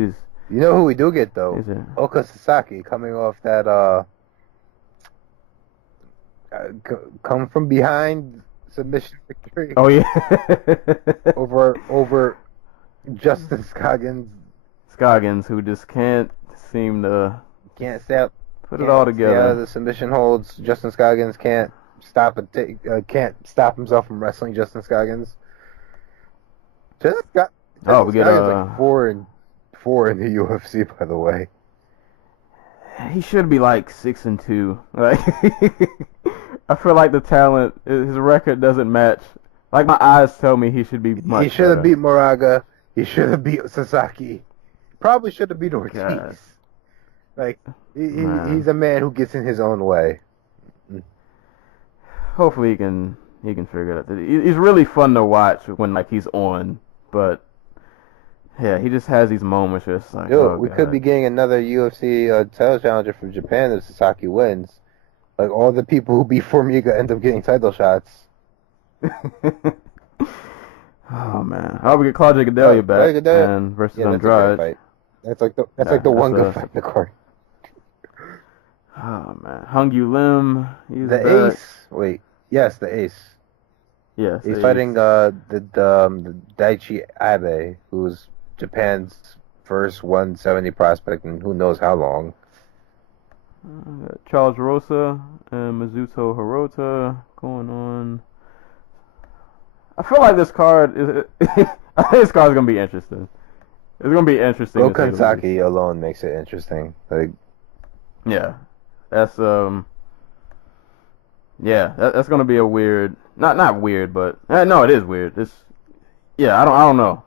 You know who we do get though? he's a, Oka Sasaki coming off that come from behind submission victory oh yeah. over Justin Scoggins, who just can't seem to can't stay out put it all Stay out of together. the submission holds. Justin Scoggins can't can't stop himself from wrestling Justin Scoggins. Oh, we get Scoggins like 4-4 in the UFC, by the way. He should be like 6-2. Like I feel like the talent, his record doesn't match. Like my eyes tell me he should be much He should have better. beat Moraga. He should have beat Sasaki. Probably should have beat Ortiz. God. Like Man. he's a man who gets in his own way. Hopefully he can figure it out. He's really fun to watch when like he's on, but yeah, he just has these moments where it's like, Yo, oh, we God. could be getting another UFC title challenger from Japan if Sasaki wins. Like, all the people who beat Formiga end up getting title shots. Oh man, I hope we get Claudia Gadelia back Claudia Gadelia. and versus Yeah, that's a great Andrade. fight. That's like the Yeah, one that's good a- fight in the card. Oh man, Hung Yu Lim, he's The back. Ace. Wait, yes, the Ace. Yes, He's the fighting Ace. the Daichi Abe, who's Japan's first 170 prospect in who knows how long. Charles Rosa and Mizuto Hirota going on. I feel like this card is. I think this card's gonna be interesting. It's gonna be interesting. to say the least. Okansaki alone makes it interesting. Like, Yeah, that's Yeah, that's gonna be a weird. Not weird, but no, it is weird. It's. Yeah, I don't know.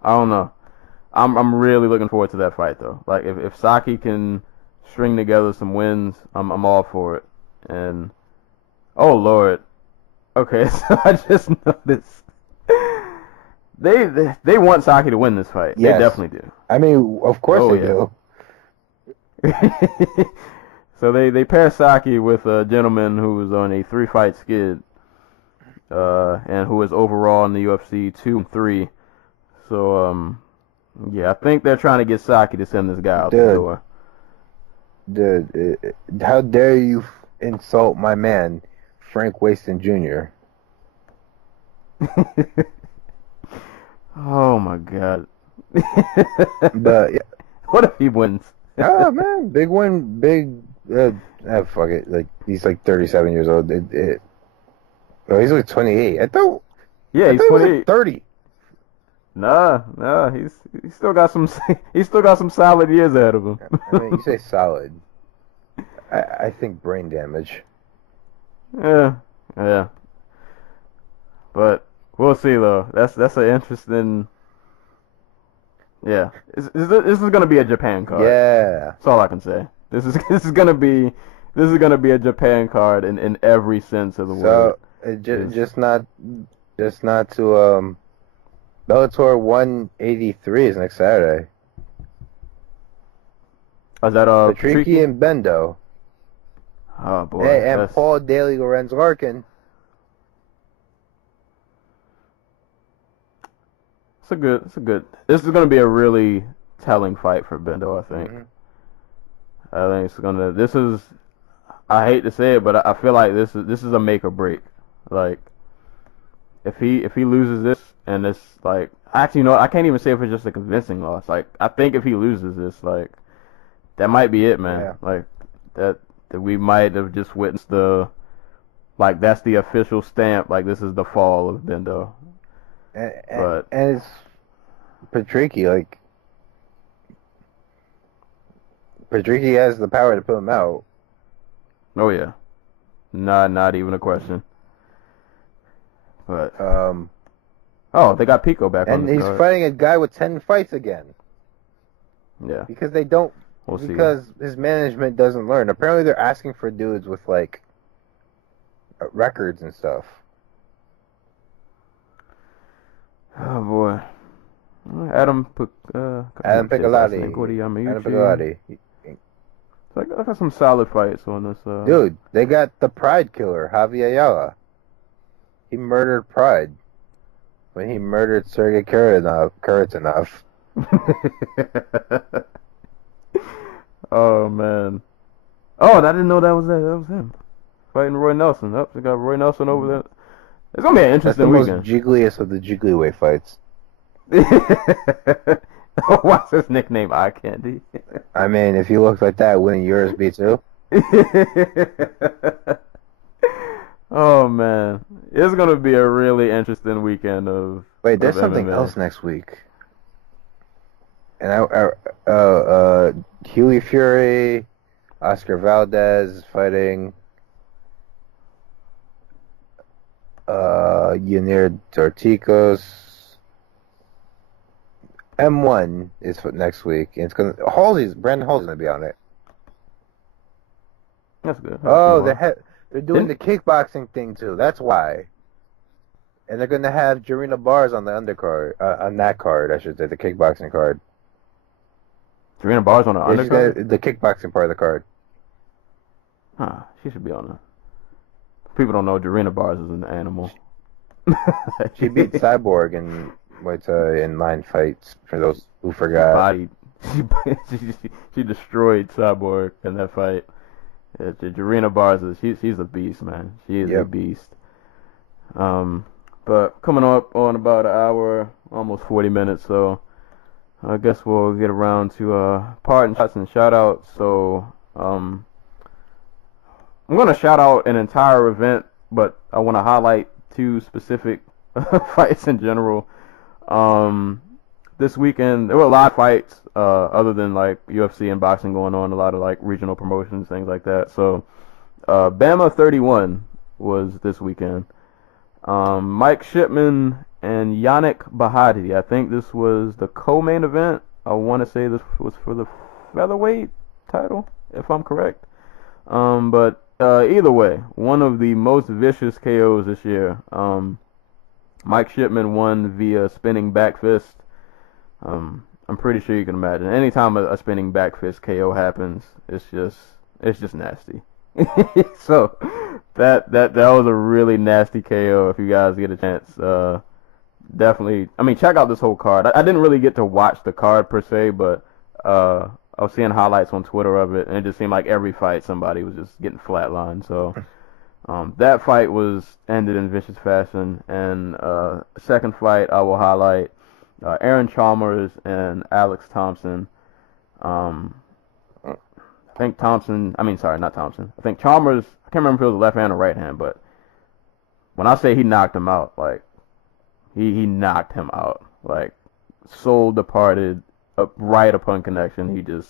I'm really looking forward to that fight though. Like if Saki can string together some wins, I'm all for it. And oh Lord, okay, so I just noticed they want Saki to win this fight. Yes. They definitely do. I mean, of course Oh, they yeah. do. So they pair Saki with a gentleman who was on a 3-fight skid, and who is overall in the UFC 2 and 3. So yeah, I think they're trying to get Saki to send this guy out the Dude. door. Dude, how dare you insult my man, Frank Waston Jr.? Oh my God. But yeah. What if he wins? Oh man, big win, big Fuck it. Like he's like 37 years old. Oh, he's like 28. I thought Yeah, he's he was 28. like 30. Nah, he's still got some he's still got some solid years ahead of him. I mean, you say solid. I think brain damage. Yeah. But we'll see though. That's an interesting. Yeah, this is gonna be a Japan card. Yeah. That's all I can say. This is gonna be a Japan card in every sense of the word. So just not to Bellator 183 is next Saturday. Is that Patricky and Bendo. Oh boy. Hey, and Paul Daly Lorenz Larkin. It's a good. This is gonna be a really telling fight for Bendo, I think. Mm-hmm. I think it's gonna. This is. I hate to say it, but I feel like this is a make or break. Like, if he loses this, and it's like, actually, I can't even say if it's just a convincing loss. Like, I think if he loses this, like, that might be it, man. Yeah. Like, that we might have just witnessed like, that's the official stamp. Like, this is the fall of Bendo. And it's Patricky. Like, Patricky has the power to put him out. Oh yeah, not even a question. But they got Pico back on and the he's card. fighting a guy with 10 fights again. Yeah, because they don't. We'll see. Because his management doesn't learn. Apparently, they're asking for dudes with like records and stuff. Oh boy, Adam Piccolotti. Adam Piccolotti. I got some solid fights on this. Dude, they got the Pride killer, Javier Ayala. He murdered Pride when he murdered Sergey Kharitonov. Oh man. Oh, and I didn't know that was him fighting Roy Nelson. Oh, they got Roy Nelson over there. It's gonna be an interesting weekend. That's the most jiggliest of the jigglyweight fights. What's his nickname? Eye Candy. I mean, if he looks like that, winning yours be too. Oh man, it's gonna be a really interesting weekend of. Wait, there's something else next week. And Hughie Fury, Oscar Valdez fighting Yanir Dorticos. M1 is for next week, and it's Brandon Halsey's gonna be on it. That's good. They're doing the kickboxing thing too. That's why. And they're gonna have Jarena Bars on the undercard, on that card, I should say, the kickboxing card. Jarena Bars on the undercard? The kickboxing part of the card. Huh, she should be on it. People don't know Jarena Bars is an animal. She beat Cyborg in 9 fights, for those who forgot. She destroyed Cyborg in that fight. Jarena Bars she's a beast, man. She is a beast. But coming up on about an hour, almost 40 minutes, so I guess we'll get around to parting shots and shout outs. So I'm gonna shout out an entire event, but I want to highlight 2 specific fights in general. This weekend there were a lot of fights other than like UFC and boxing going on, a lot of like regional promotions, things like that. So Bama 31 was this weekend. Mike Shipman and Yannick Bahati. I think this was the co-main event. I want to say this was for the featherweight title, if I'm correct. But either way, one of the most vicious KOs this year. Mike Shipman won via spinning back fist. I'm pretty sure you can imagine. Anytime a spinning back fist KO happens, it's just nasty. So that was a really nasty KO. If you guys get a chance, definitely. I mean, check out this whole card. I didn't really get to watch the card per se, but I was seeing highlights on Twitter of it, and it just seemed like every fight somebody was just getting flatlined. So that fight was ended in vicious fashion. And second fight I will highlight Aaron Chalmers and Alex Thompson. I think Thompson. I mean, sorry, not Thompson. I think Chalmers. I can't remember if it was left hand or right hand, but when I say he knocked him out, like he knocked him out, like soul departed right upon connection. He just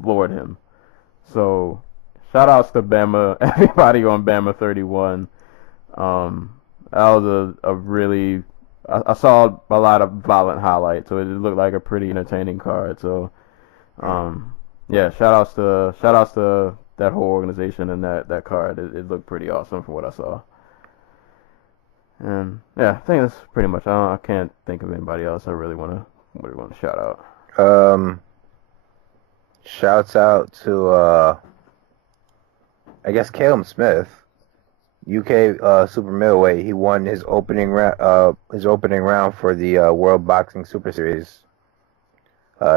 floored him. So shout outs to Bama, everybody on Bama 31. That was a really I saw a lot of violent highlights, so it looked like a pretty entertaining card. So yeah, shout outs to that whole organization and that card. It looked pretty awesome from what I saw. And yeah, I think that's pretty much. I can't think of anybody else I really want to shout out. Shouts out to I guess Caleb Smith, UK super middleweight. He won his opening round for the World Boxing Super Series.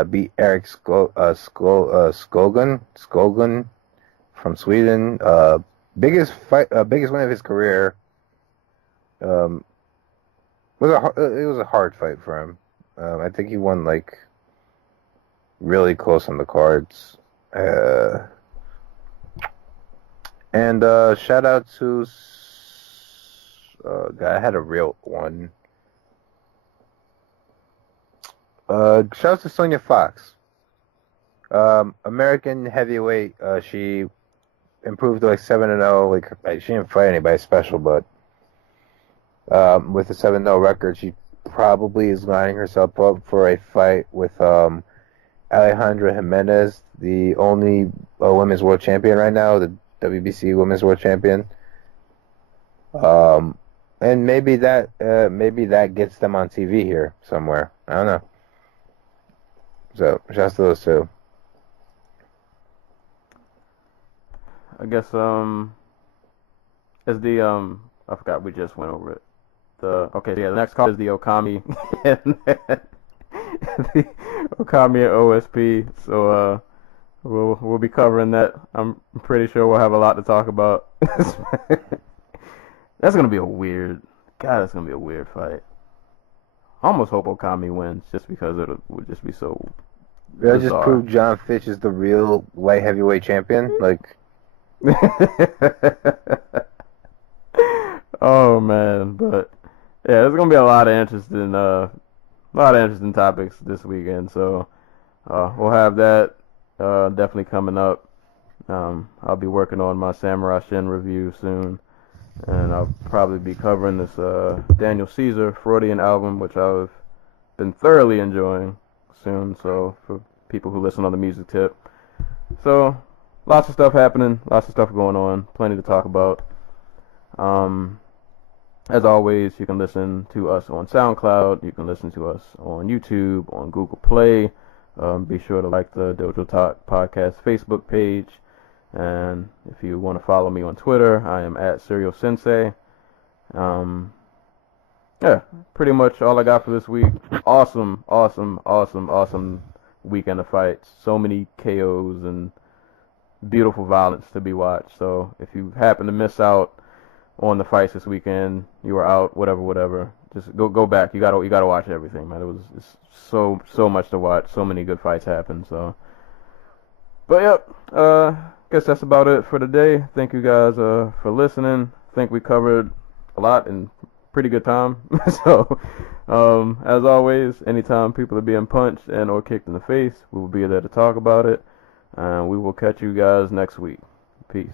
Beat Eric Skoglund from Sweden. Biggest win of his career. It was a hard fight for him. I think he won like really close on the cards. And shout out to I had a real one. Shout out to Sonya Fox. American heavyweight. She improved to like 7-0. Like she didn't fight anybody special, but with a 7-0 record, she probably is lining herself up for a fight with Alejandra Jimenez, the only women's world champion right now, the WBC women's world champion. And maybe that gets them on TV here somewhere. I don't know. So shouts to those two. I guess as the I forgot we just went over it. The next card is the Okami the Okami and OSP. So we'll be covering that. I'm pretty sure we'll have a lot to talk about. That's gonna be a weird fight. I almost hope Okami wins just because it would just be so They'll bizarre. just prove John Fitch is the real light heavyweight champion. Like, oh man, but yeah, there's gonna be a lot of interesting topics this weekend. So we'll have that definitely coming up. I'll be working on my Samurai Shin review soon, and I'll probably be covering this Daniel Caesar Freudian album, which I've been thoroughly enjoying, soon. So for people who listen on the music tip, so lots of stuff happening, lots of stuff going on, plenty to talk about. As always, you can listen to us on SoundCloud, you can listen to us on YouTube, on Google Play. Be sure to like the Dojo Talk Podcast Facebook page. And if you want to follow me on Twitter, I am at Serial Sensei. Yeah, pretty much all I got for this week. Awesome weekend of fights. So many KOs and beautiful violence to be watched. So if you happen to miss out on the fights this weekend, you were out, whatever. Just go back. You gotta watch everything, man. It was just so much to watch. So many good fights happened. So, but yep. Guess that's about it for today. Thank you guys for listening. I think we covered a lot in pretty good time. So, as always, anytime people are being punched and or kicked in the face, we will be there to talk about it. And we will catch you guys next week. Peace.